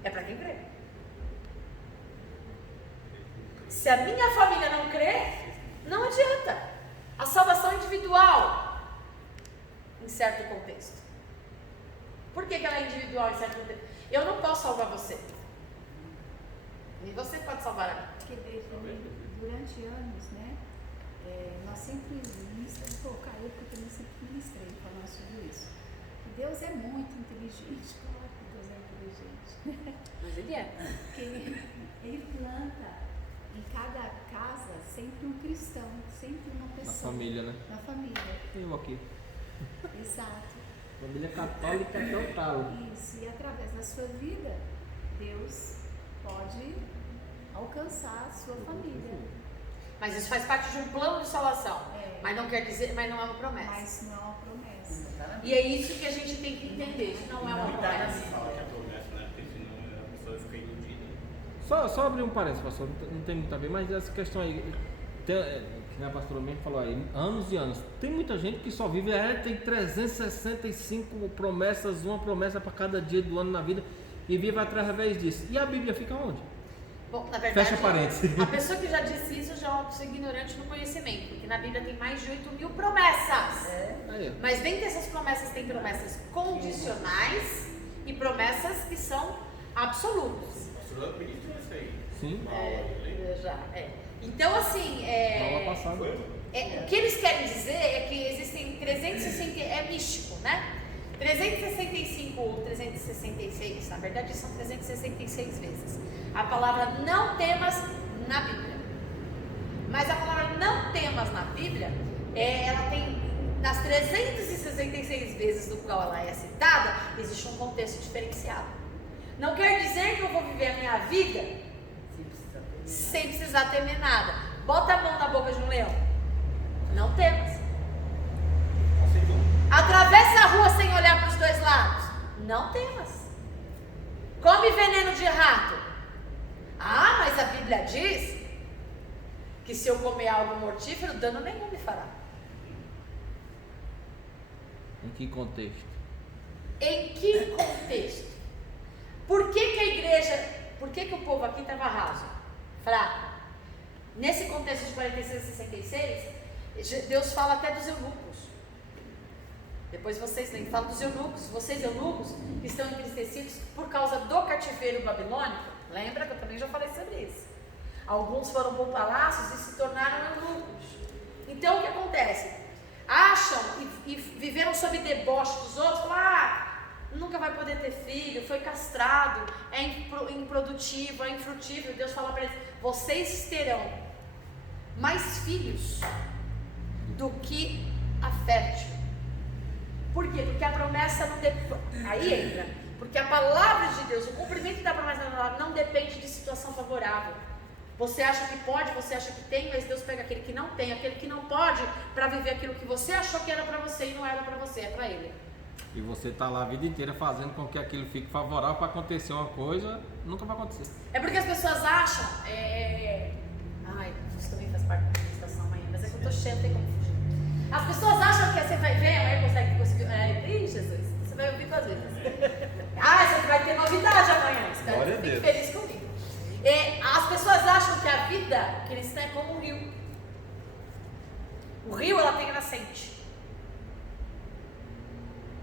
É para quem crê. Se a minha família não crê, não adianta. A salvação é individual, em certo contexto. Por que ela é individual em certo contexto? Eu não posso salvar você. E você pode salvar a mim. Porque durante anos, né, nós sempre ministramos, eu porque também sempre ministrei falando sobre isso. Que Deus é muito inteligente, claro que Deus é inteligente. Mas ele é. Porque ele planta em cada casa sempre um cristão, sempre uma Na pessoa. família, né? Na família, Eu aqui. exato. Família católica total. Isso, e através da sua vida, Deus pode alcançar a sua família. Mas isso faz parte de um plano de salvação. É. Mas não quer dizer, mas não é uma promessa. Mas não é uma promessa. E é isso que a gente tem que entender, que não é uma promessa. Fala que é promessa, né? Porque senão a pessoa fica iludida. Só abrir um parênteses, pastor, não tem muito a ver, mas essa questão aí, que a pastora mesmo falou aí, anos e anos. Tem muita gente que só vive, tem 365 promessas, uma promessa para cada dia do ano na vida, e vive através disso. E a Bíblia fica onde? Bom, na verdade, Fecha parênteses. a pessoa que já disse isso já é uma pessoa ignorante no conhecimento, porque na Bíblia tem mais de 8.000 promessas. Aí, Mas dentre essas promessas tem promessas condicionais e promessas que são absolutas. O pastor ministrou isso aí. sim. Uma aula, lembra? Então, assim, Aula passada. o que eles querem dizer é que existem 360, é místico, né? 365 ou 366, na verdade são 366 vezes. A palavra não temas na Bíblia. Mas a palavra não temas na Bíblia, ela tem, nas 366 vezes do qual ela é citada, existe um contexto diferenciado. Não quer dizer que eu vou viver a minha vida sem precisar temer nada. Bota a mão na boca de um leão. Não temas. Aceitou. Atravessa a rua sem olhar para os dois lados. Não temas. Come veneno de rato. Ah, mas a Bíblia diz que se eu comer algo mortífero, dano nenhum me fará. Em que contexto? Em que contexto? Por que que a igreja, por que que o povo aqui estava raso? Fraco. Nesse contexto de 46 e 66, Deus fala até dos eunucos. Depois vocês leem, fala dos eunucos. Vocês eunucos que estão entristecidos por causa do cativeiro babilônico. Lembra que eu também já falei sobre isso. Alguns foram para palácios e se tornaram eunucos. Então o que acontece? Acham e viveram sob deboche dos outros. Falam, nunca vai poder ter filho, foi castrado, é improdutivo, é infrutível. Deus fala para eles, vocês terão mais filhos do que a fértil. Por quê? Porque a promessa não depende. Aí entra. Porque a palavra de Deus, o cumprimento da promessa não depende de situação favorável. Você acha que pode, você acha que tem, mas Deus pega aquele que não tem, aquele que não pode, para viver aquilo que você achou que era para você e não era para você, é para ele. E você tá lá a vida inteira fazendo com que aquilo fique favorável para acontecer uma coisa, nunca vai acontecer. É porque as pessoas acham. Ai, isso também faz parte da administração amanhã, mas é que eu tô cheia, não tem como fugir. As pessoas acham que você vai ver, amanhã consegue. Ih, Jesus, você vai ouvir 2 vezes. Você vai ter novidade amanhã. Espero que você fique feliz comigo. As pessoas acham que a vida cristã é como um rio. O rio, ela tem nascente.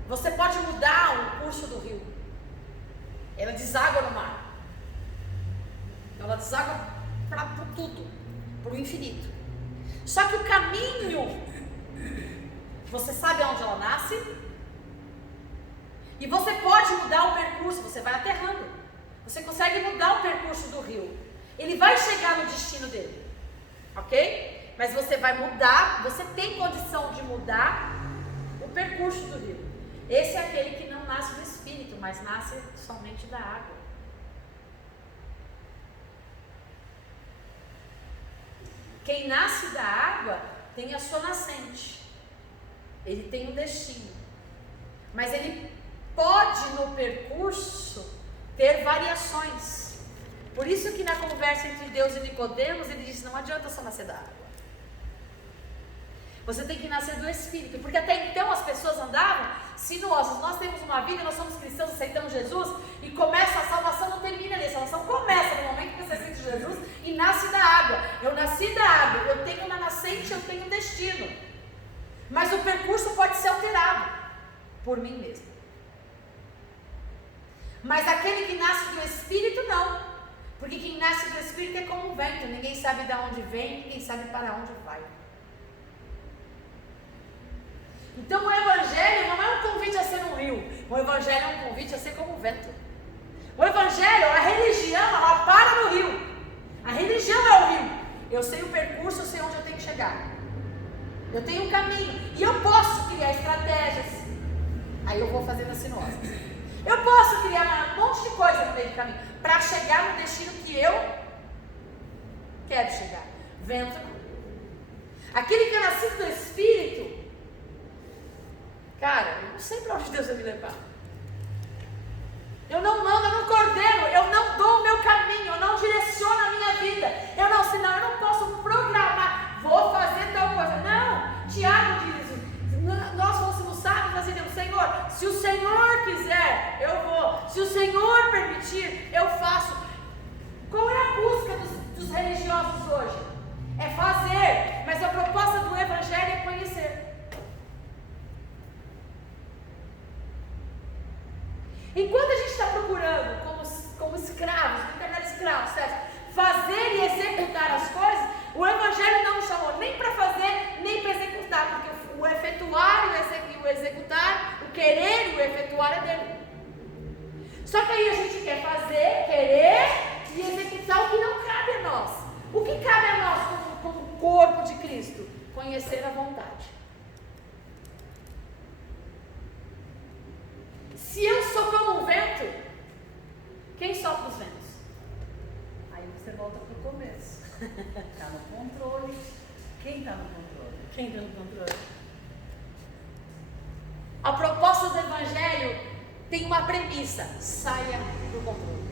Você pode mudar o curso do rio. Ela deságua no mar. Ela deságua para tudo, para o infinito. Só que o caminho, você sabe onde ela nasce, e você pode mudar o percurso, você vai aterrando. Você consegue mudar o percurso do rio. Ele vai chegar no destino dele, ok? Mas você vai mudar, você tem condição de mudar o percurso do rio. Esse é aquele que não nasce do Espírito, mas nasce somente da água. Quem nasce da água tem a sua nascente. Ele tem um destino. Mas ele pode no percurso ter variações. Por isso que na conversa entre Deus e Nicodemos, ele disse, não adianta só nascer da água. Você tem que nascer do Espírito, porque até então as pessoas andavam sinuosas. Nós temos uma vida, nós somos cristãos, aceitamos Jesus e começa, a salvação não termina ali, a salvação começa no momento que você aceita Jesus e nasce da água. Eu nasci da água, eu tenho na nascente, eu tenho um destino. Mas o percurso pode ser alterado por mim mesmo. Mas aquele que nasce do Espírito não. Porque quem nasce do Espírito é como um vento, ninguém sabe de onde vem, ninguém sabe para onde vai. Então o Evangelho não é um convite a ser um rio, o Evangelho é um convite a ser como um vento. O Evangelho, a religião, ela para no rio. A religião é o rio. Eu sei o percurso, eu sei onde eu tenho que chegar. Eu tenho um caminho e eu posso criar estratégias. Aí eu vou fazendo a sinose. Eu posso criar um monte de coisa no meio do caminho para chegar no destino que eu quero chegar. Vento. Aquele que é nascido do Espírito, cara, eu não sei para onde Deus vai me levar. Eu não mando, eu não coordeno, eu não dou o meu caminho, eu não direciono a minha vida. Senão eu não posso programar, vou fazer tal coisa. Não, Tiago diz, nós fôssemos sábios, nós diríamos, Senhor, se o Senhor quiser, eu vou. Se o Senhor permitir, eu faço. Qual é a busca dos religiosos hoje? É fazer, mas a proposta do Evangelho é conhecer. Enquanto a gente está procurando, como escravos, internet escravos, certo? Fazer e executar as coisas, o Evangelho não nos chamou nem para fazer, nem para executar, porque o efetuar e o executar, o querer e o efetuar é dele. Só que aí a gente quer fazer, querer e executar o que não cabe a nós. O que cabe a nós como corpo de Cristo? Conhecer a vontade. Se eu sou como um vento, quem sopra os ventos? Aí você volta para o começo. Está no controle. Quem está no controle? Quem está no controle? A proposta do Evangelho tem uma premissa: saia do controle.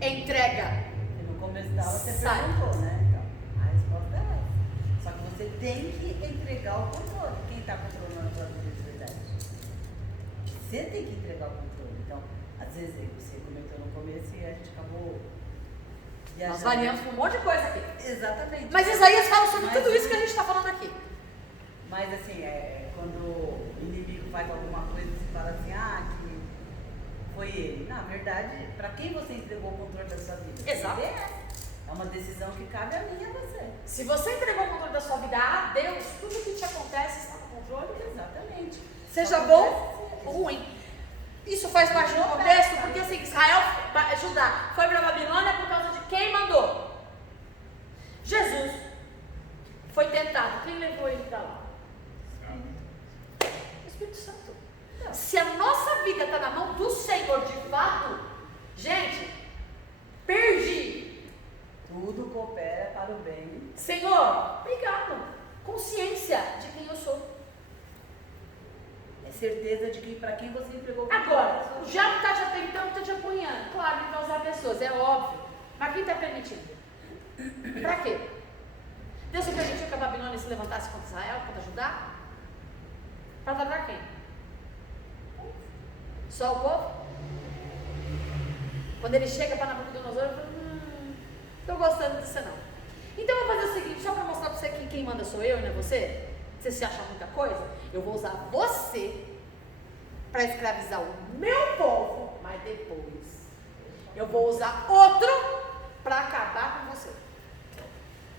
Entrega. E no começo da aula você Sai. perguntou, né? Então, a resposta é essa. Só que você tem que entregar o controle. Quem está controlando a sua vida de verdade? Você tem que entregar o controle. Então, às vezes, você comentou no começo e a gente acabou viajando. Nós variamos com um monte de coisa aqui. Exatamente. Mas Isaías fala sobre tudo isso que a gente está falando aqui. Mas assim, quando o inimigo faz alguma coisa, você fala assim, que foi ele. Na verdade, para quem você entregou o controle da sua vida? Exato. É uma decisão que cabe a mim e a você. Se você entregou o controle da sua vida a Deus, tudo que te acontece está no controle. Exatamente. Seja bom ou ruim. Isso faz parte do contexto, porque assim, Judá foi para a Babilônia por causa de quem mandou? Jesus foi tentado. Quem levou ele para lá? O Espírito Santo. Se a nossa vida está na mão do Senhor de fato, gente, perdi. Tudo coopera para o bem. Senhor, obrigado. Consciência de quem eu sou. É certeza de que para quem você entregou o controle. Agora, o diabo está te atentando, está te apunhando. Claro, ele vai usar pessoas, é óbvio. Mas quem está permitindo? Para quê? Deus permitiu que a Babilônia se levantasse contra Israel, contra Judá? Para atacar quem? Só o povo? Quando ele chega para Nabucodonosor, ele fala, estou gostando disso não. Então eu vou fazer o seguinte, só para mostrar para você que quem manda sou eu e não é você. Você se acha muita coisa? Eu vou usar você para escravizar o meu povo, mas depois eu vou usar outro para acabar com você.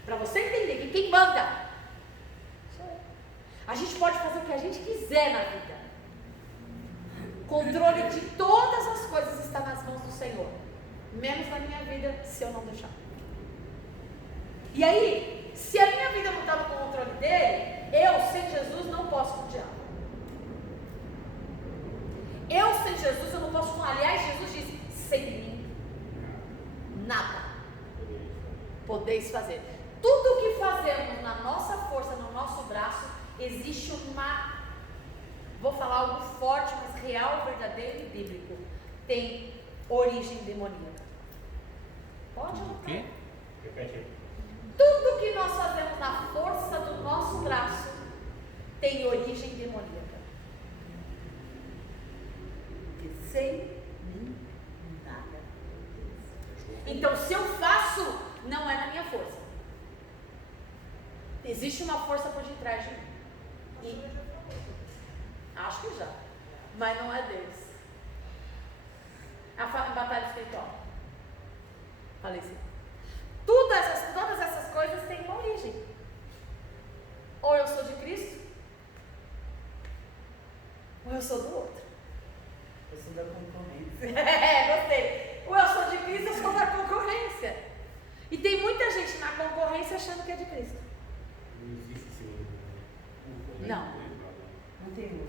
Para você entender que quem manda sou eu. A gente pode fazer o que a gente quiser na vida. O controle de todas as coisas está nas mãos do Senhor. Menos na minha vida, se eu não deixar. E aí, se a minha vida não está no controle dele, eu, sem Jesus, não posso com o diabo. Eu, sem Jesus, eu não posso com. Aliás, Jesus disse: sem mim, nada podeis fazer. Tudo o que fazemos na nossa força, no nosso braço, existe uma. Vou falar algo forte, mas real, verdadeiro e bíblico. Tem origem demoníaca. Pode ou não? O quê? Repete aí. Tudo que nós fazemos na força do nosso braço tem origem demoníaca. sem mim nada. Então, se eu faço, não é na minha força. Existe uma força por detrás de mim. Acho que já. Mas não é Deus. A batalha espiritual. Falei assim. Todas essas coisas têm uma origem. Ou eu sou de Cristo, ou eu sou do outro. Eu sou da concorrência. Gostei. Ou eu sou de Cristo, ou eu sou da concorrência. E tem muita gente na concorrência achando que é de Cristo. Não existe esse outro. Não. Não tem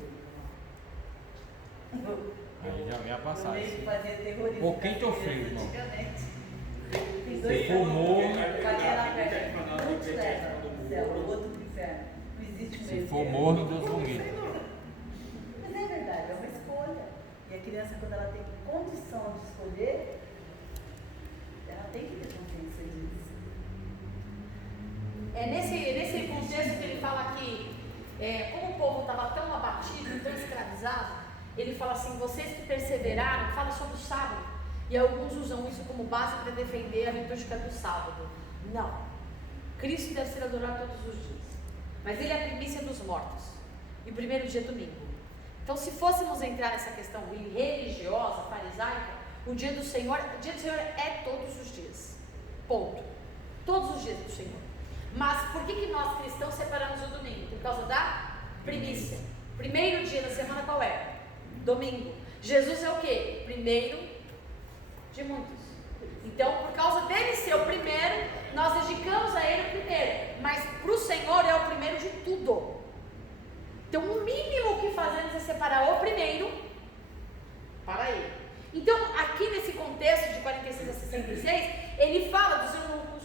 outro. Aí já vem a passagem. Eu fazia terrorismo. Por quem tu fez, irmão? Antigamente. Tem Se dois for morto, fazia na festa. Um te leva ao céu, o outro pro inferno. Não existe um se meio for termo. morto, Deus vomita. Mas é verdade, é uma escolha. E a criança, quando ela tem condição de escolher, ela tem que ter consciência disso. É nesse contexto que ele fala que, como o povo estava tão abatido, tão escravizado, ele fala assim, vocês que perseveraram, fala sobre o sábado. E alguns usam isso como base para defender a litúrgica do sábado. Não. Cristo deve ser adorado todos os dias. Mas ele é a primícia dos mortos. E o primeiro dia é domingo. Então, se fôssemos entrar nessa questão religiosa, farisaica, o dia do Senhor é todos os dias. Ponto. Todos os dias do Senhor. Mas por que nós cristãos separamos o domingo? Por causa da primícia. Primeiro dia da semana qual é? Domingo. Jesus é o quê? Primeiro de muitos. Então, por causa dele ser o primeiro, nós dedicamos a ele o primeiro. Mas para o Senhor é o primeiro de tudo. Então, o mínimo que fazemos é separar o primeiro para ele. Então, aqui nesse contexto de 46 a 66, ele fala dos eunucos,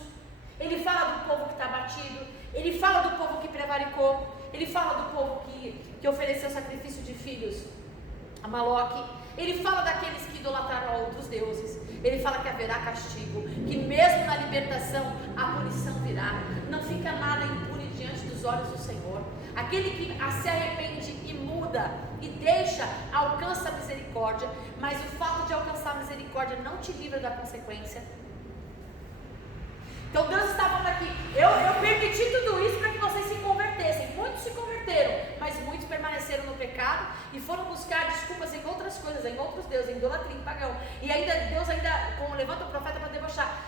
ele fala do povo que está abatido, ele fala do povo que prevaricou, ele fala do povo que ofereceu sacrifício de filhos a Maloque, ele fala daqueles que idolatraram a outros deuses, ele fala que haverá castigo, que mesmo na libertação a punição virá, não fica nada impune diante dos olhos do Senhor. Aquele que se arrepende e muda e deixa, alcança a misericórdia, mas o fato de alcançar a misericórdia não te livra da consequência. Então Deus está falando aqui, eu permiti tudo isso para que vocês se convertessem. Muitos se converteram, mas muitos permaneceram no pecado e foram buscar desculpas em outras coisas, em outros deuses, em idolatria, em pagão. E ainda Deus levanta o profeta para debochar.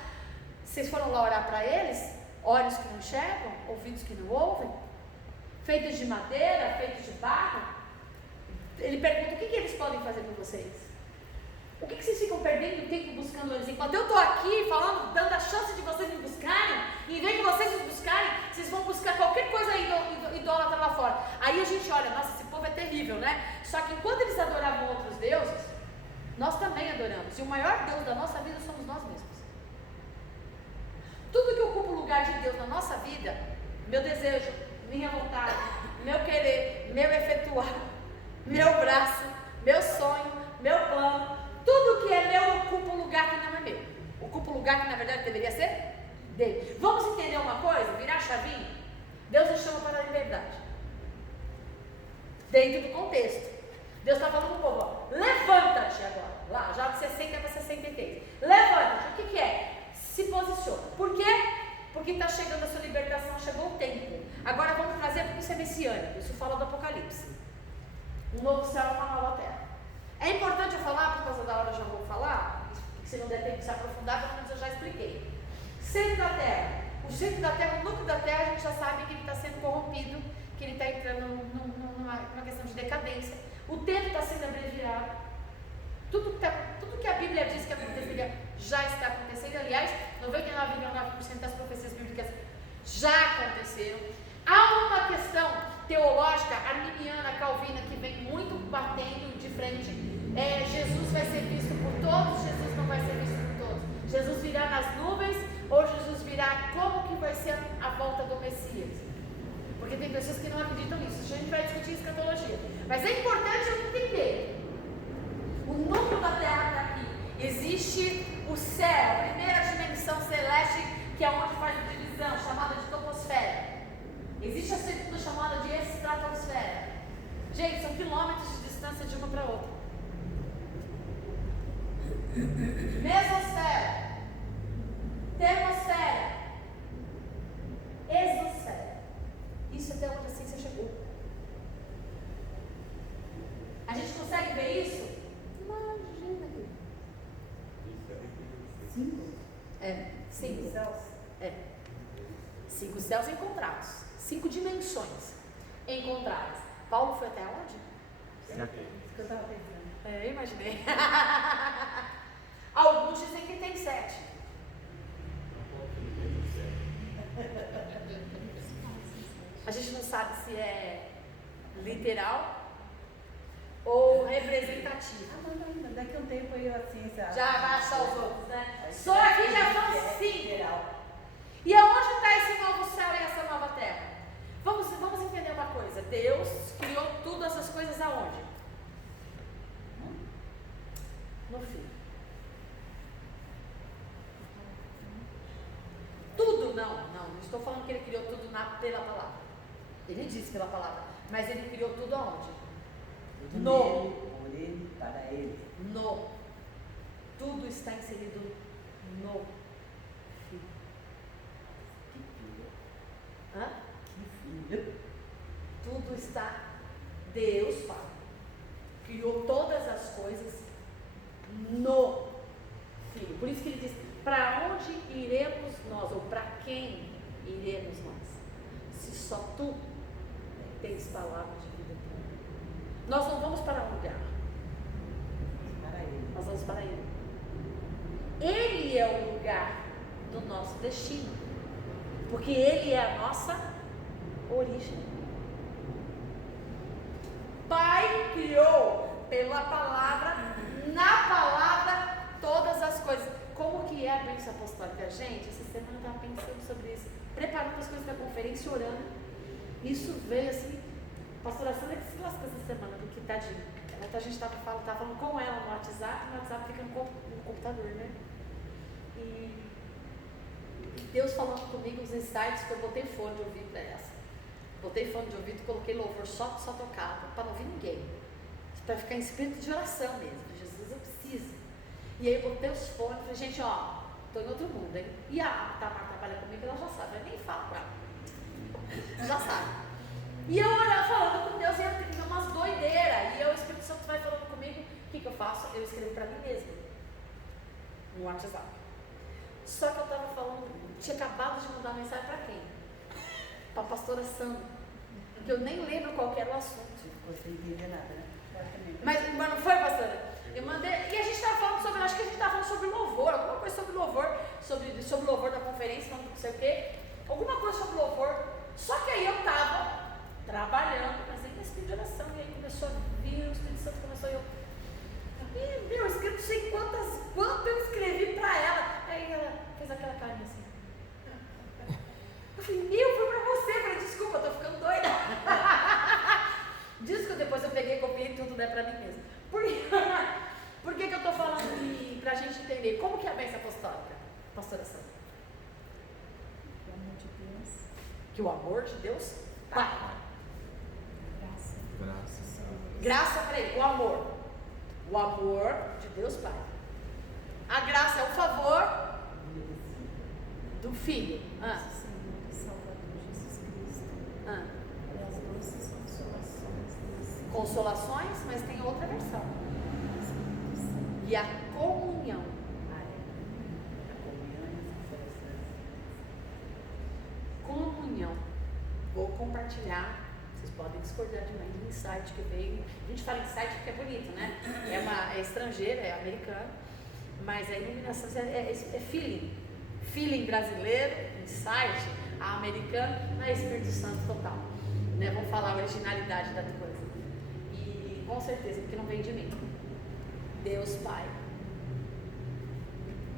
Vocês foram lá orar para eles? Olhos que não enxergam, ouvidos que não ouvem, feitos de madeira, feitos de barro. Ele pergunta, o que eles podem fazer por vocês? O que vocês ficam perdendo tempo buscando eles? Enquanto eu estou aqui falando, dando a chance de vocês me buscarem, e em vez de vocês me buscarem, vocês vão buscar qualquer coisa idólatra lá fora. Aí a gente olha, nossa, esse povo é terrível, né? Só que enquanto eles adoravam outros deuses, nós também adoramos. E o maior Deus da nossa vida somos nós mesmos. Tudo que ocupa o lugar de Deus na nossa vida, meu desejo, minha vontade, meu querer, meu efetuar, meu braço, meu sonho, meu plano, tudo que é meu ocupa um lugar que não é meu. Ocupa um lugar que na verdade deveria ser dele. Vamos entender uma coisa? Virar a chavinha? Deus nos chama para a liberdade. Dentro do contexto. Deus está falando para o povo, ó, levanta-te agora. Lá, já de 60 para 63. Levanta-te. O que é? Se posiciona. Por quê? Porque está chegando a sua libertação, chegou o tempo. Agora vamos trazer porque isso é messiânico. Isso fala do Apocalipse. Um novo céu e uma nova terra. É importante eu falar, por causa da hora eu já vou falar, se não der tempo de se aprofundar, pelo menos eu já expliquei. Centro da Terra. O centro da Terra, o núcleo da Terra, a gente já sabe que ele está sendo corrompido, que ele está entrando numa questão de decadência. O tempo está sendo abreviado. Tudo que a Bíblia diz que aconteceria já está acontecendo. Aliás, 99,9% das profecias bíblicas já aconteceram. Há uma questão teológica arminiana, calvina, que vem muito batendo de frente. Jesus vai ser visto por todos, Jesus não vai ser visto por todos. Jesus virá nas nuvens ou Jesus virá, como que vai ser a volta do Messias? Porque tem pessoas que não acreditam nisso. A gente vai discutir escatologia. Mas é importante eu entender. O núcleo da Terra está aqui. Existe o céu, a primeira dimensão celeste, que é onde faz a divisão, chamada de troposfera. Existe a segunda chamada de estratosfera. Gente, são quilômetros de distância de uma para outra. mesosfera, termosfera, exosfera. Isso até onde a ciência chegou. A gente consegue ver isso? Imagina aqui. 5 céus. 5 céus encontrados, 5 dimensões encontradas. Paulo foi até onde? Isso que eu estava pensando. Eu imaginei. Alguns dizem que tem 7. A gente não sabe se é literal ou representativo. Mas ainda, daqui a um tempo aí a ciência... Já vai achar os outros, né? Só aqui já são 5. Literal. E aonde está esse novo céu e essa nova terra? Vamos entender uma coisa. Deus criou todas as coisas aonde? No Filho. Tudo, não estou falando que ele criou tudo pela palavra. Ele disse pela palavra, mas ele criou tudo aonde? Tudo nele, por ele, para ele. No. Tudo está inserido no Filho. Que filho. Hã? Que filho. Tudo está, Deus Pai criou todas as coisas no Filho. Por isso que ele diz, para onde iremos nós, ou para quem iremos nós? Se só tu tens palavra de vida eterna. Nós não vamos para um lugar, Para ele. nós vamos para Ele. Ele é o lugar do nosso destino, porque Ele é a nossa origem. Pai criou pela palavra, na palavra, todas as coisas. Como que é a bênção apostólica? Gente, essa semana eu estava pensando sobre isso, preparando as coisas da conferência, orando. Isso veio assim, a pastora Sandra que se lascou essa semana, porque tadinho. A gente estava falando com ela no WhatsApp fica no computador, né? E Deus falando comigo os insights que eu botei fone de ouvido para essa. Botei fone de ouvido, coloquei louvor só tocado, para não ouvir ninguém. Para ficar em espírito de oração mesmo. Jesus, eu preciso. E aí eu botei os fones e falei, gente, ó, tô em outro mundo, hein? E a Tamar trabalha comigo, ela já sabe, eu nem falo pra ela. Já sabe. E eu olhava falando com Deus e eu tenho umas doideiras. E o Espírito Santo vai falando comigo, o que eu faço? Eu escrevo para mim mesmo. No WhatsApp. Só que eu estava falando, tinha acabado de mandar uma mensagem para quem? Para a pastora Sandra. Que eu nem lembro qual que era o assunto. Ficou sem entender nada, né? Mas não foi, pastora? Eu mandei, e a gente estava falando sobre, acho que a gente estava falando sobre louvor, alguma coisa sobre louvor, sobre louvor da conferência, não sei o quê, alguma coisa sobre louvor. Só que aí eu estava trabalhando, mas aí espírito de oração, e aí começou a vir, o Espírito Santo começou e meu, eu escrevi não sei quanto eu escrevi para ela. Aí ela fez aquela carinha assim. Eu falei, foi para você. Eu falei, desculpa, eu tô ficando doida. Diz que depois eu peguei e copiei tudo, né, para mim mesmo. Por que eu tô falando pra gente entender como que é a bênção apostólica, pastora Sandra? O amor de Deus, Que o amor de Deus, Pai. Graça, peraí, o amor. O amor de Deus Pai. A graça é o favor do Filho. nosso Senhor e Salvador Jesus Cristo, e as doces consolações desse Consolações, mas tem outra versão. Espírito Santo. E a comunhão. Comunhão. Vou compartilhar. Vocês podem discordar de mim do insight que veio. A gente fala insight porque é bonito, né? É estrangeira, é americana. Mas a iluminação é feeling. Feeling brasileiro, insight, a americana, não é Espírito Santo total. Né? Vamos falar a originalidade da coisa. E com certeza, porque não vem de mim. Deus Pai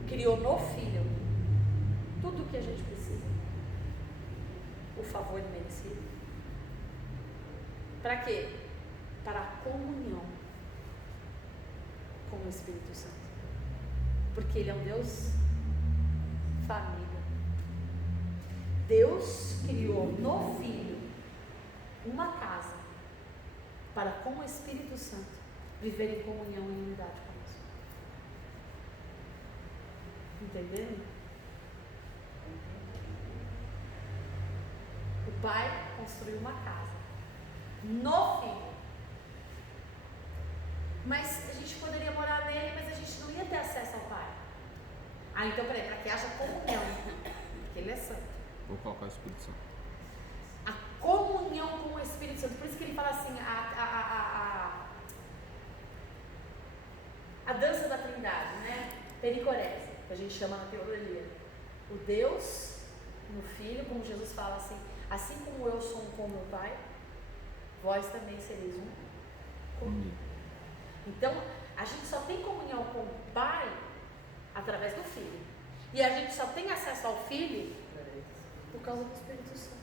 criou no Filho tudo o que a gente precisa. O favor merecido. Para quê? Para a comunhão com o Espírito Santo. Porque Ele é um Deus família. Deus criou no Filho uma casa para com o Espírito Santo viver em comunhão e unidade conosco. entendendo? O pai construiu uma casa no filho. Mas a gente poderia morar nele, mas a gente não ia ter acesso ao pai. Ah, então peraí, para que haja comunhão, porque ele é santo. Vou colocar o Espírito Santo. A comunhão com o Espírito Santo. Por isso que ele fala assim, a dança da Trindade, né? Pericorese, que a gente chama na teologia. O Deus no Filho, como Jesus fala assim como eu sou um com meu Pai, vós também sereis um comigo. Então, a gente só tem comunhão com o Pai através do Filho. E a gente só tem acesso ao Filho por causa do Espírito Santo.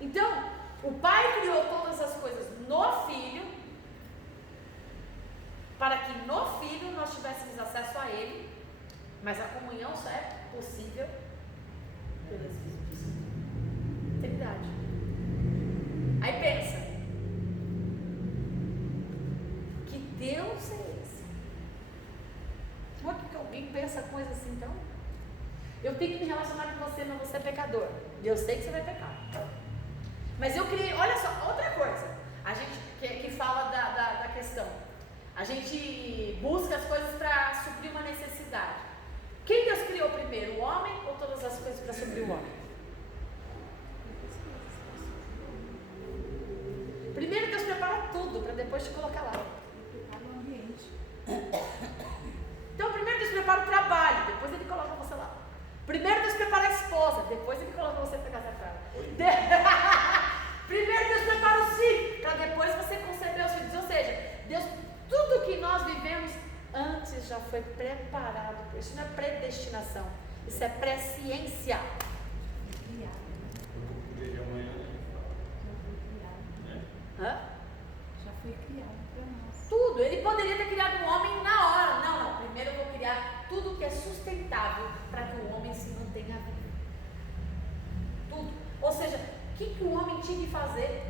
Então, o Pai criou todas as coisas no Filho, para que no Filho nós tivéssemos acesso a Ele, mas a comunhão só é possível pelo Espírito Santo. Trindade. Aí pensa, que Deus é esse? Não é que alguém pensa coisa assim, então? Eu tenho que me relacionar com você, mas você é pecador. E eu sei que você vai pecar. Mas eu criei, olha só, outra coisa. A gente que fala da questão. A gente busca as coisas para suprir uma necessidade. Quem Deus criou primeiro, o homem ou todas as coisas para suprir o homem? Primeiro Deus prepara tudo para depois te colocar lá. Prepara o ambiente. Então primeiro Deus prepara o trabalho, depois Ele coloca você lá. Primeiro Deus prepara a esposa, depois Ele coloca você para casar com ela. Primeiro Deus prepara os filhos, para depois você conceber os filhos. Ou seja, Deus, tudo que nós vivemos antes já foi preparado. Isso não é predestinação, isso é presciência. Criado. Desde amanhã, Já foi criado. né? Hã? Já foi criado para nós. Tudo. Ele poderia ter criado um homem na hora. Não. Primeiro eu vou criar tudo que é sustentável para que o homem se mantenha vivo. Tudo. Ou seja, o que o homem tinha que fazer?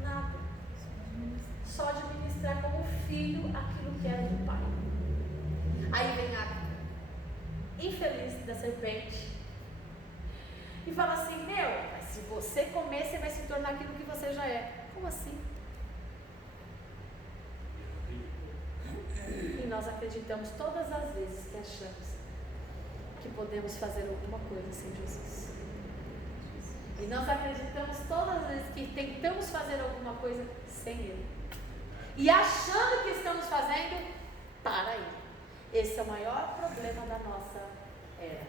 Nada. Só administrar como filho aquilo que era do pai. Aí vem a infeliz da serpente e fala assim, mas se você comer, você vai se tornar aquilo que você já é. Como assim? E nós acreditamos todas as vezes que achamos que podemos fazer alguma coisa sem Jesus. E nós acreditamos todas as vezes que tentamos fazer alguma coisa sem Ele. E achando que estamos fazendo para Ele. Esse é o maior problema da nossa era.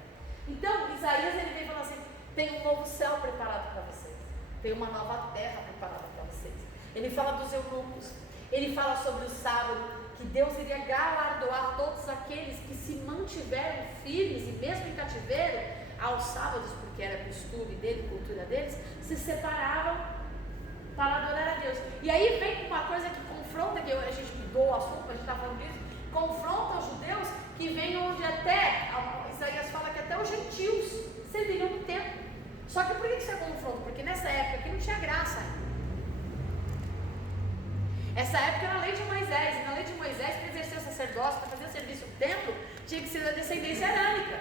Então, Isaías ele vem falando assim, tem um novo céu preparado para vocês. Tem uma nova terra preparada para vocês. Ele fala dos eunucos. Ele fala sobre o sábado, que Deus iria galardoar todos aqueles que se mantiveram firmes e mesmo em cativeiro, aos sábados, porque era costume dele, cultura deles, se separavam para adorar a Deus. E aí vem uma coisa que confronta, que a gente mudou o assunto, a gente está falando disso, confronta os judeus, que vem onde até, Isaías fala que até os gentios serviriam no templo. Só que por que isso é confronto? Porque nessa época aqui não tinha graça ainda. Essa época era a lei de Moisés, e na lei de Moisés, para exercer o sacerdócio, para fazer o serviço do templo, tinha que ser da descendência arâmica.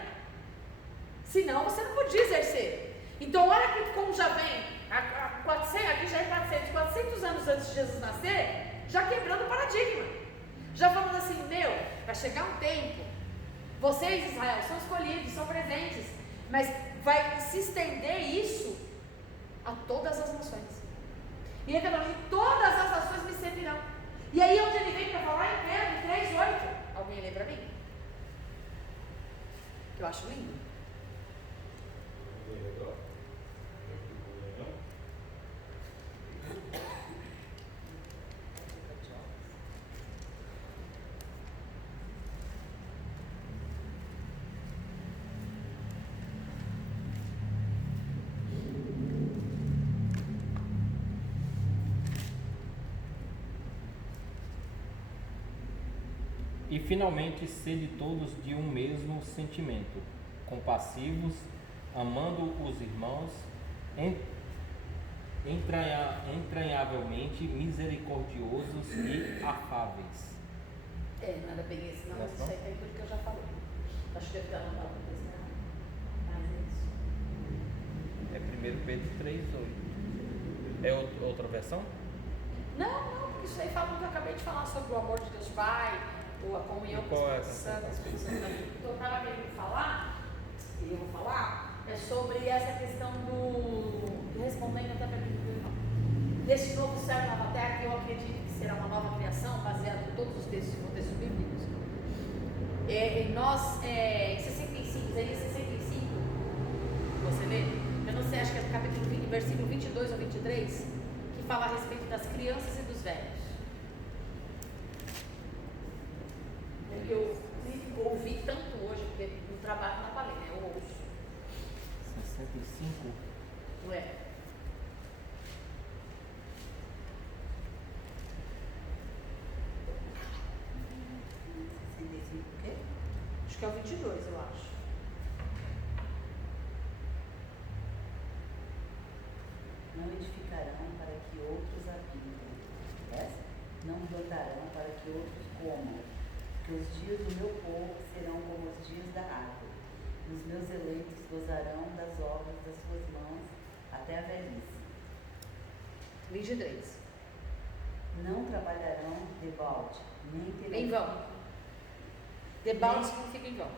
Senão você não podia exercer. Então olha que como já vem, aqui já é 400 anos antes de Jesus nascer, já quebrando o paradigma. Já falando assim, vai chegar um tempo, vocês Israel são escolhidos, são presentes, mas vai se estender isso a todas as nações. E ele falou, e todas as nações me servirão. E aí onde ele vem para falar em Pedro 3:8, alguém lê para mim? Que eu acho lindo. E finalmente sede todos de um mesmo sentimento, compassivos, amando os irmãos, entranhavelmente misericordiosos e afáveis. Não era bem esse, não, Não é mas não? isso aí tem tudo que eu já falei. Acho que deve estar no nome desse, né? Mas é isso. É 1 Pedro 3:8. É outra versão? Não, porque isso aí fala o que eu acabei de falar sobre o amor de Deus Pai, ou a comunhão E com qual é o Espírito essa? Santo, Espírito Santo. O que eu estava querendo falar, e eu vou falar, é sobre essa questão do. Respondendo até a pergunta do irmão. Deste novo céu e nova terra, que eu acredito que será uma nova criação, baseado em todos os textos e contextos bíblicos. E nós, 65, Isaías 65, você lê? Eu não sei, acho que é capítulo 20, versículo 22 ou 23, que fala a respeito das crianças e dos velhos. Eu ouvi tanto hoje, porque no trabalho não falei, né? Eu ouço. 65. Ué. O quê? Acho que é o 22, eu acho. Não edificarão para que outros habitem. Essa? Não plantarão para que outros comam. Que os dias do meu povo serão como os dias da árvore. E os meus eleitos gozarão das obras das suas mãos até a velhice. 23. Não trabalharão debalde, nem terão Em vão. Debalde significa em vão.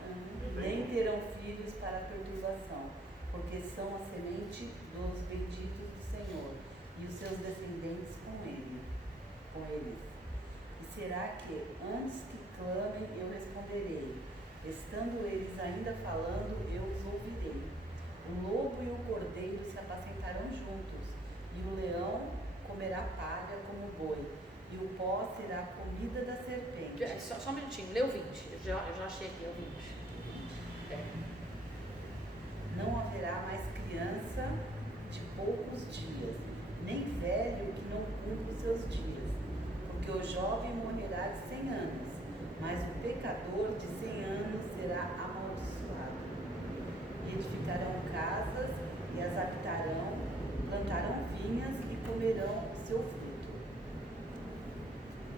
nem terão filhos para perturbação, porque são a semente dos benditos do Senhor, e os seus descendentes com eles. E será que, antes que clamem, eu responderei, estando eles ainda falando, eu os ouvirei. O lobo e o cordeiro se apacentarão juntos, e o leão comerá palha como o boi, e o pó será a comida da serpente. Só um minutinho, lê o 20. Eu já achei aqui, é o 20. Não haverá mais criança de poucos dias, nem velho que não cumpra os seus dias, porque o jovem morrerá de 100 anos, mas o pecador de 100 anos será amaldiçoado. E edificarão casas e as habitarão, plantarão vinhas e comerão o seu fruto.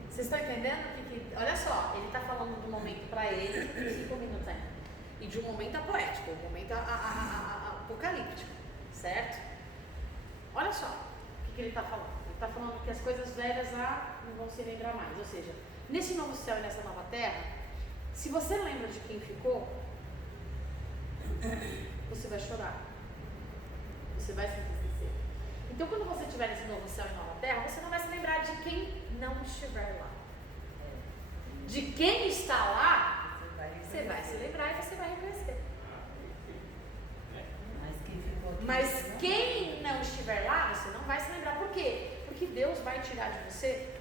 Vocês estão entendendo? Olha só, ele está falando do momento para ele, 5 minutos ainda, e de um momento poético, um momento apocalíptico, certo? Olha só o que ele está falando. Ele está falando que as coisas velhas não vão se lembrar mais. Ou seja, nesse novo céu e nessa nova terra, se você lembra de quem ficou, você vai chorar. Você vai se entristecer. Então, quando você estiver nesse novo céu e nova terra, você não vai se lembrar de quem não estiver lá. De quem está lá, você vai se lembrar e você vai reconhecer. Mas quem não estiver lá, você não vai se lembrar. Por quê? Porque Deus vai tirar de você,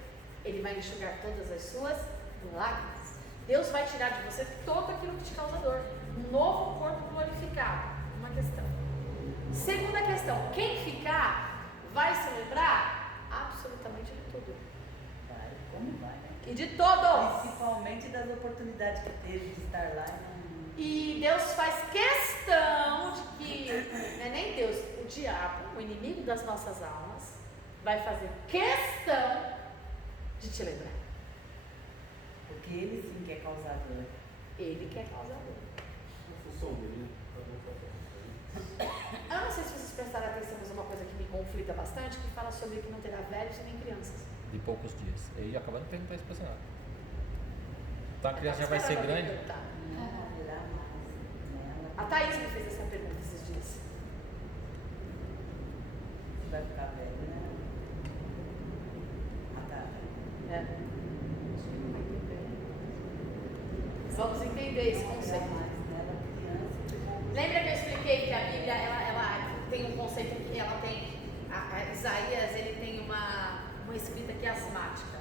Ele vai enxugar todas as suas lágrimas. Deus vai tirar de você todo aquilo que te causa dor. Um novo corpo glorificado. Uma questão. Segunda questão, quem ficar vai se lembrar absolutamente de tudo. Vai, como vai, né? E de todos. Principalmente das oportunidades que teve de estar lá. E Deus faz questão de que, não é nem Deus, o diabo, o inimigo das nossas almas, vai fazer questão de te lembrar. Porque ele sim quer causar dor. Ele quer causar dor. A função dele. Eu não sei se vocês prestaram atenção, mas é uma coisa que me conflita bastante, que fala sobre que não terá velhos nem crianças. De poucos dias. E acabando de perguntar isso para a senhora. Então a criança já vai ser grande? Não haverá mais nela. A Thaís me fez essa pergunta esses dias. Você vai ficar velho, né? É. Vamos entender esse conceito. Lembra que eu expliquei que a Bíblia ela tem um conceito que ela tem, a Isaías ele tem uma escrita que é asmática,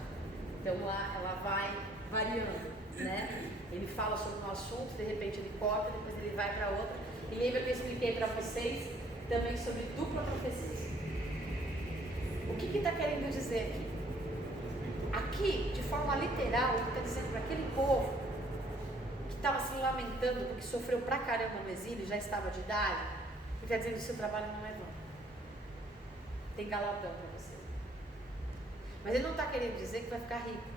então ela vai variando, né? Ele fala sobre um assunto, de repente ele corta, depois ele vai para outra. E lembra que eu expliquei para vocês também sobre dupla profecia. O que está querendo dizer aqui? Aqui, de forma literal, ele está dizendo para aquele povo que estava se lamentando porque sofreu pra caramba no exílio, já estava de idade, ele está dizendo que o seu trabalho não é vão. Tem galardão para você. Mas ele não está querendo dizer que vai ficar rico.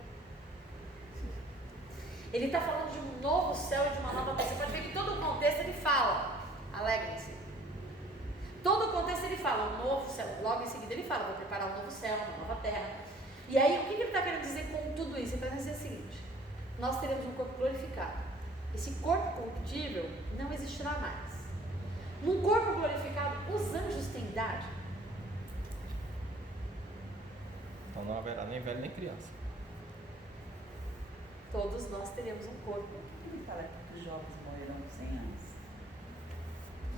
Ele está falando de um novo céu e de uma nova terra. Você pode ver que todo o contexto ele fala, alegrem-se. Todo o contexto ele fala, um novo céu. Logo em seguida ele fala, vou preparar um novo céu, uma nova terra. E aí o que ele está querendo dizer com tudo isso? Ele está dizendo o seguinte: nós teremos um corpo glorificado. Esse corpo corruptível não existirá mais. Num corpo glorificado, os anjos têm idade. Então não haverá nem velho nem criança. Todos nós teremos um corpo. Ele fala que os jovens morrerão 100 anos.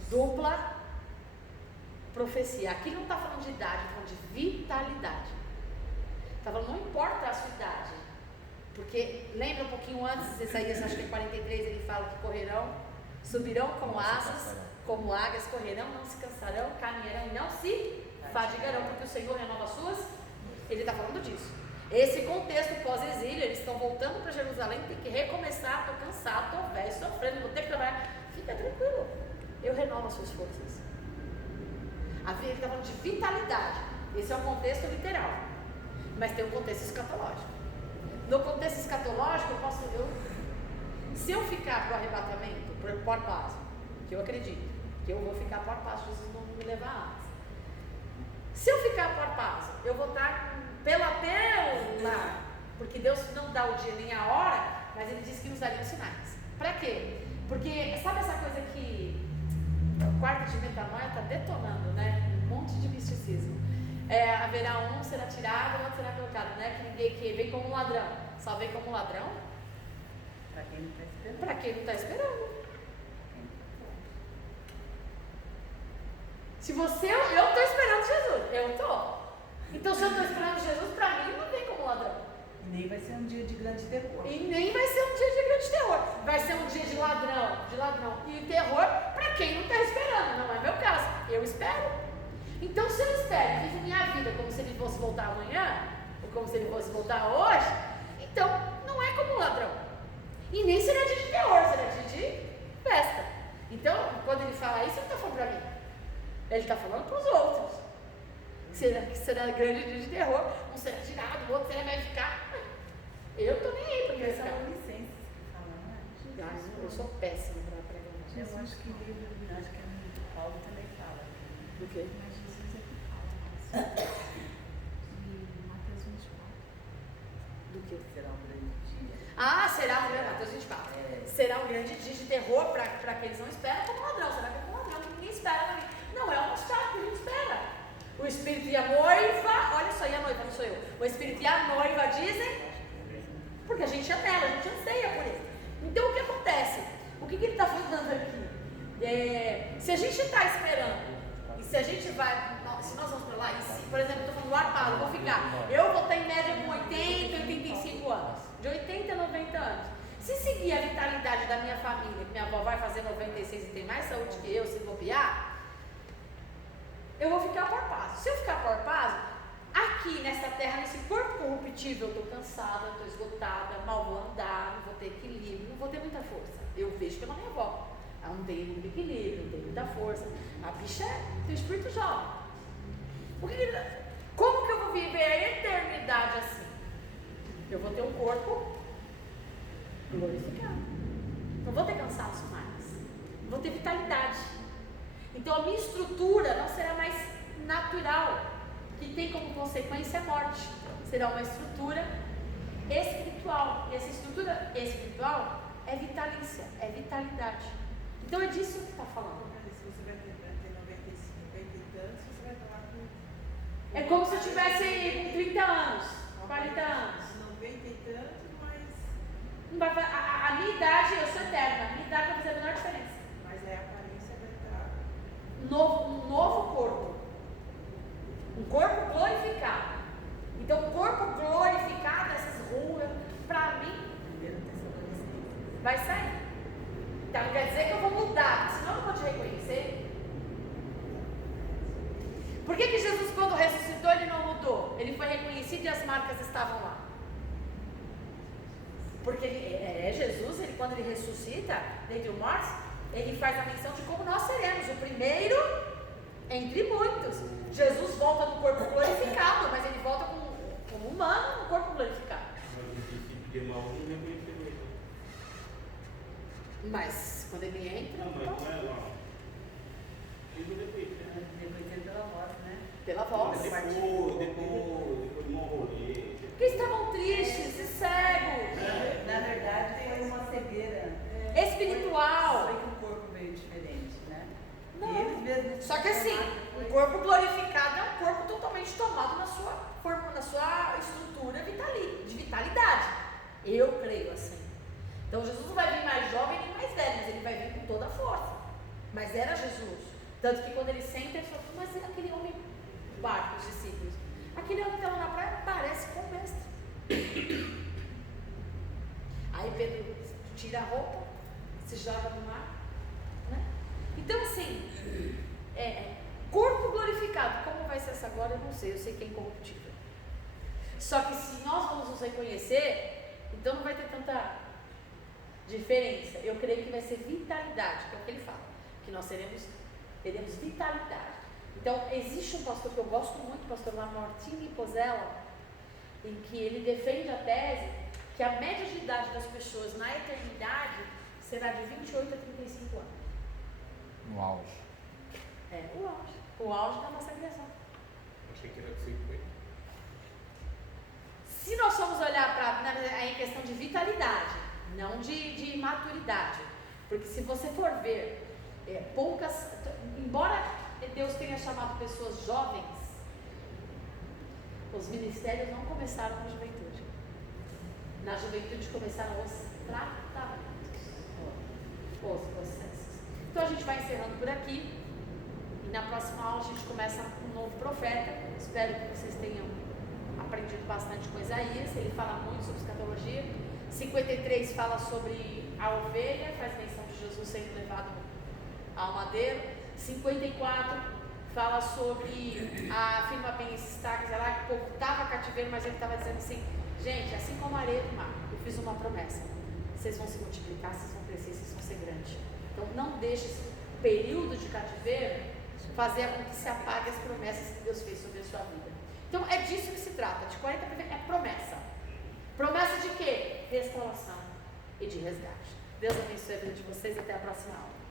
Dupla profecia. Aqui não está falando de idade, está falando de vitalidade. Está falando, não importa a sua idade. Porque lembra um pouquinho antes, Isaías, acho que é 43, ele fala que correrão, subirão como asas, como águias, correrão, não se cansarão, caminharão e não se fadigarão, porque o Senhor renova as suas. Ele está falando disso. Esse contexto pós-exílio, eles estão voltando para Jerusalém, tem que recomeçar, estou cansado, estou velho, sofrendo, vou ter que trabalhar. Fica tranquilo, eu renovo as suas forças. Ele está falando de vitalidade. Esse é o contexto literal, mas tem um contexto escatológico. No contexto escatológico, se eu ficar para o arrebatamento, por paz, que eu acredito, que eu vou ficar por paz, Jesus não me levar antes. Se eu ficar por paz, eu vou estar pelo apelo lá, porque Deus não dá o dia nem a hora, mas Ele disse que nos daria os sinais. Para quê? Porque, sabe essa coisa que o quarto de metanoia está detonando, né? Um monte de misticismo. Haverá um, será tirado, outro será colocado, né? Que ninguém que vem como um ladrão. Só vem como um ladrão? Para quem não está esperando. Para quem não está esperando. Se você, eu estou esperando Jesus, eu estou. Então se eu estou esperando Jesus, para mim não vem como ladrão. E nem vai ser um dia de grande terror. E nem vai ser um dia de grande terror. Vai ser um dia de ladrão. E terror para quem não está esperando. Não é meu caso. Eu espero. Então se eu espero, vivo minha vida como se ele fosse voltar amanhã, ou como se ele fosse voltar hoje, então não é como um ladrão. E nem será dia de terror, será dia de festa. Então, quando ele fala isso, ele está falando para mim. Ele está falando para os outros. Será grande dia de terror, um será tirado, o outro será vai ficar. Eu estou nem aí para Porque ficar. são licenças que falam, né? Eu sou péssima para pregar. Eu acho que o livro, acho que o livro de Paulo também fala. Do quê? Mas Jesus é que fala mais. De Mateus 24. Do quê? Será um grande dia. Será um grande, Mateus 24. Será um grande dia de terror para aqueles que não esperam como ladrão. Será que é como ladrão? Ninguém espera na vida. Não é o nosso caso que a gente espera. O Espírito e a noiva, olha só, e a noiva, não sou eu. O Espírito e a noiva dizem, porque a gente anela, a gente anseia por isso. Então o que acontece? O que ele está falando aqui? Se a gente está esperando, e se a gente vai, se nós vamos para lá, e se, por exemplo, eu estou falando do arpado, vou ficar, eu vou estar em média com 80, 85 anos, de 80 a 90 anos. Se seguir a vitalidade da minha família, que minha avó vai fazer 96 e tem mais saúde que eu, se bobear, eu vou ficar por paz. Se eu ficar por paz, aqui nessa terra, nesse corpo corruptível, eu estou cansada, estou esgotada, mal vou andar, não vou ter equilíbrio, não vou ter muita força. Eu vejo que eu não minha avó. Ela não tem muito equilíbrio, não tem muita força. A bicha tem espírito jovem. Como que eu vou viver a eternidade assim? Eu vou ter um corpo glorificado. Não vou ter cansaço mais. Vou ter vitalidade. Então a minha estrutura não será mais natural, que tem como consequência a morte. Será uma estrutura espiritual. E essa estrutura espiritual é vitalícia, é vitalidade. Então é disso que está falando. Se você vai ter 95, 90 e tantos, você vai estar com... É como se eu tivesse com 30 anos, 40 anos. 90 e tantos, mas... A minha idade, eu sou eterna, a minha idade vai fazer a menor diferença. Mas aí a aparência vai estar... Um novo corpo. Um corpo glorificado. Então, o corpo glorificado, essas ruas, para mim, vai sair. Então, não quer dizer que eu vou mudar, senão eu não vou te reconhecer. Por que Jesus, quando ressuscitou, ele não mudou? Ele foi reconhecido e as marcas estavam lá. Porque Jesus, quando ele ressuscita dentre os mortos, ele faz a menção de como nós seremos o primeiro entre muitos. Jesus volta no corpo glorificado, mas ele volta como humano no corpo glorificado. Mas quando ele entra, Não, mas não é lá. Ele depois, né? Depois ele pela voz, né? pela voz. Depois de um rolê. Porque estavam tristes e cegos. Na verdade, foi uma cegueira Espiritual. Foi que o corpo veio diferente, né? Não. E eles mesmos Só que assim, o corpo glorificado é um corpo totalmente tomado na sua estrutura de vitalidade. Eu creio assim. Então Jesus não vai vir mais jovem nem mais velho, mas ele vai vir com toda a força. Mas era Jesus. Tanto que quando ele senta, ele fala, mas aquele homem do barco, os discípulos, aquele homem que estava na praia parece com o mestre. Aí Pedro tira a roupa, se joga no mar, né? Então assim, corpo glorificado, como vai ser essa glória eu não sei, eu sei que é incorruptível. Só que se nós vamos nos reconhecer, então não vai ter tanta diferença. Eu creio que vai ser vitalidade, que é o que ele fala, que nós teremos vitalidade. Então existe um pastor que eu gosto muito, o pastor Lamartine Pozzella, em que ele defende a tese que a média de idade das pessoas na eternidade será de 28 a 35 anos. No auge. O auge da nossa criação. Achei que era de 50. Se nós formos olhar para em questão de vitalidade, não de maturidade, porque se você for ver embora Deus tenha chamado pessoas jovens, os ministérios não começaram na juventude. Na juventude começaram os tratamentos, os processos. Então a gente vai encerrando por aqui. E na próxima aula a gente começa um novo profeta. Espero que vocês tenham aprendido bastante com Isaías. Ele fala muito sobre escatologia. 53 fala sobre a ovelha, faz menção de Jesus sendo levado ao madeiro. 54 fala sobre a firma bem esses destaques lá, que o povo estava cativeiro, mas ele estava dizendo assim, gente, assim como a areia do mar, eu fiz uma promessa. Vocês vão se multiplicar, vocês vão crescer, vocês vão ser grandes. Então não deixe esse período de cativeiro fazer com que se apague as promessas que Deus fez sobre a sua vida. Então é disso que se trata, de 40 é promessa. Promessa de quê? Restauração e de resgate. Deus abençoe a vida de vocês e até a próxima aula.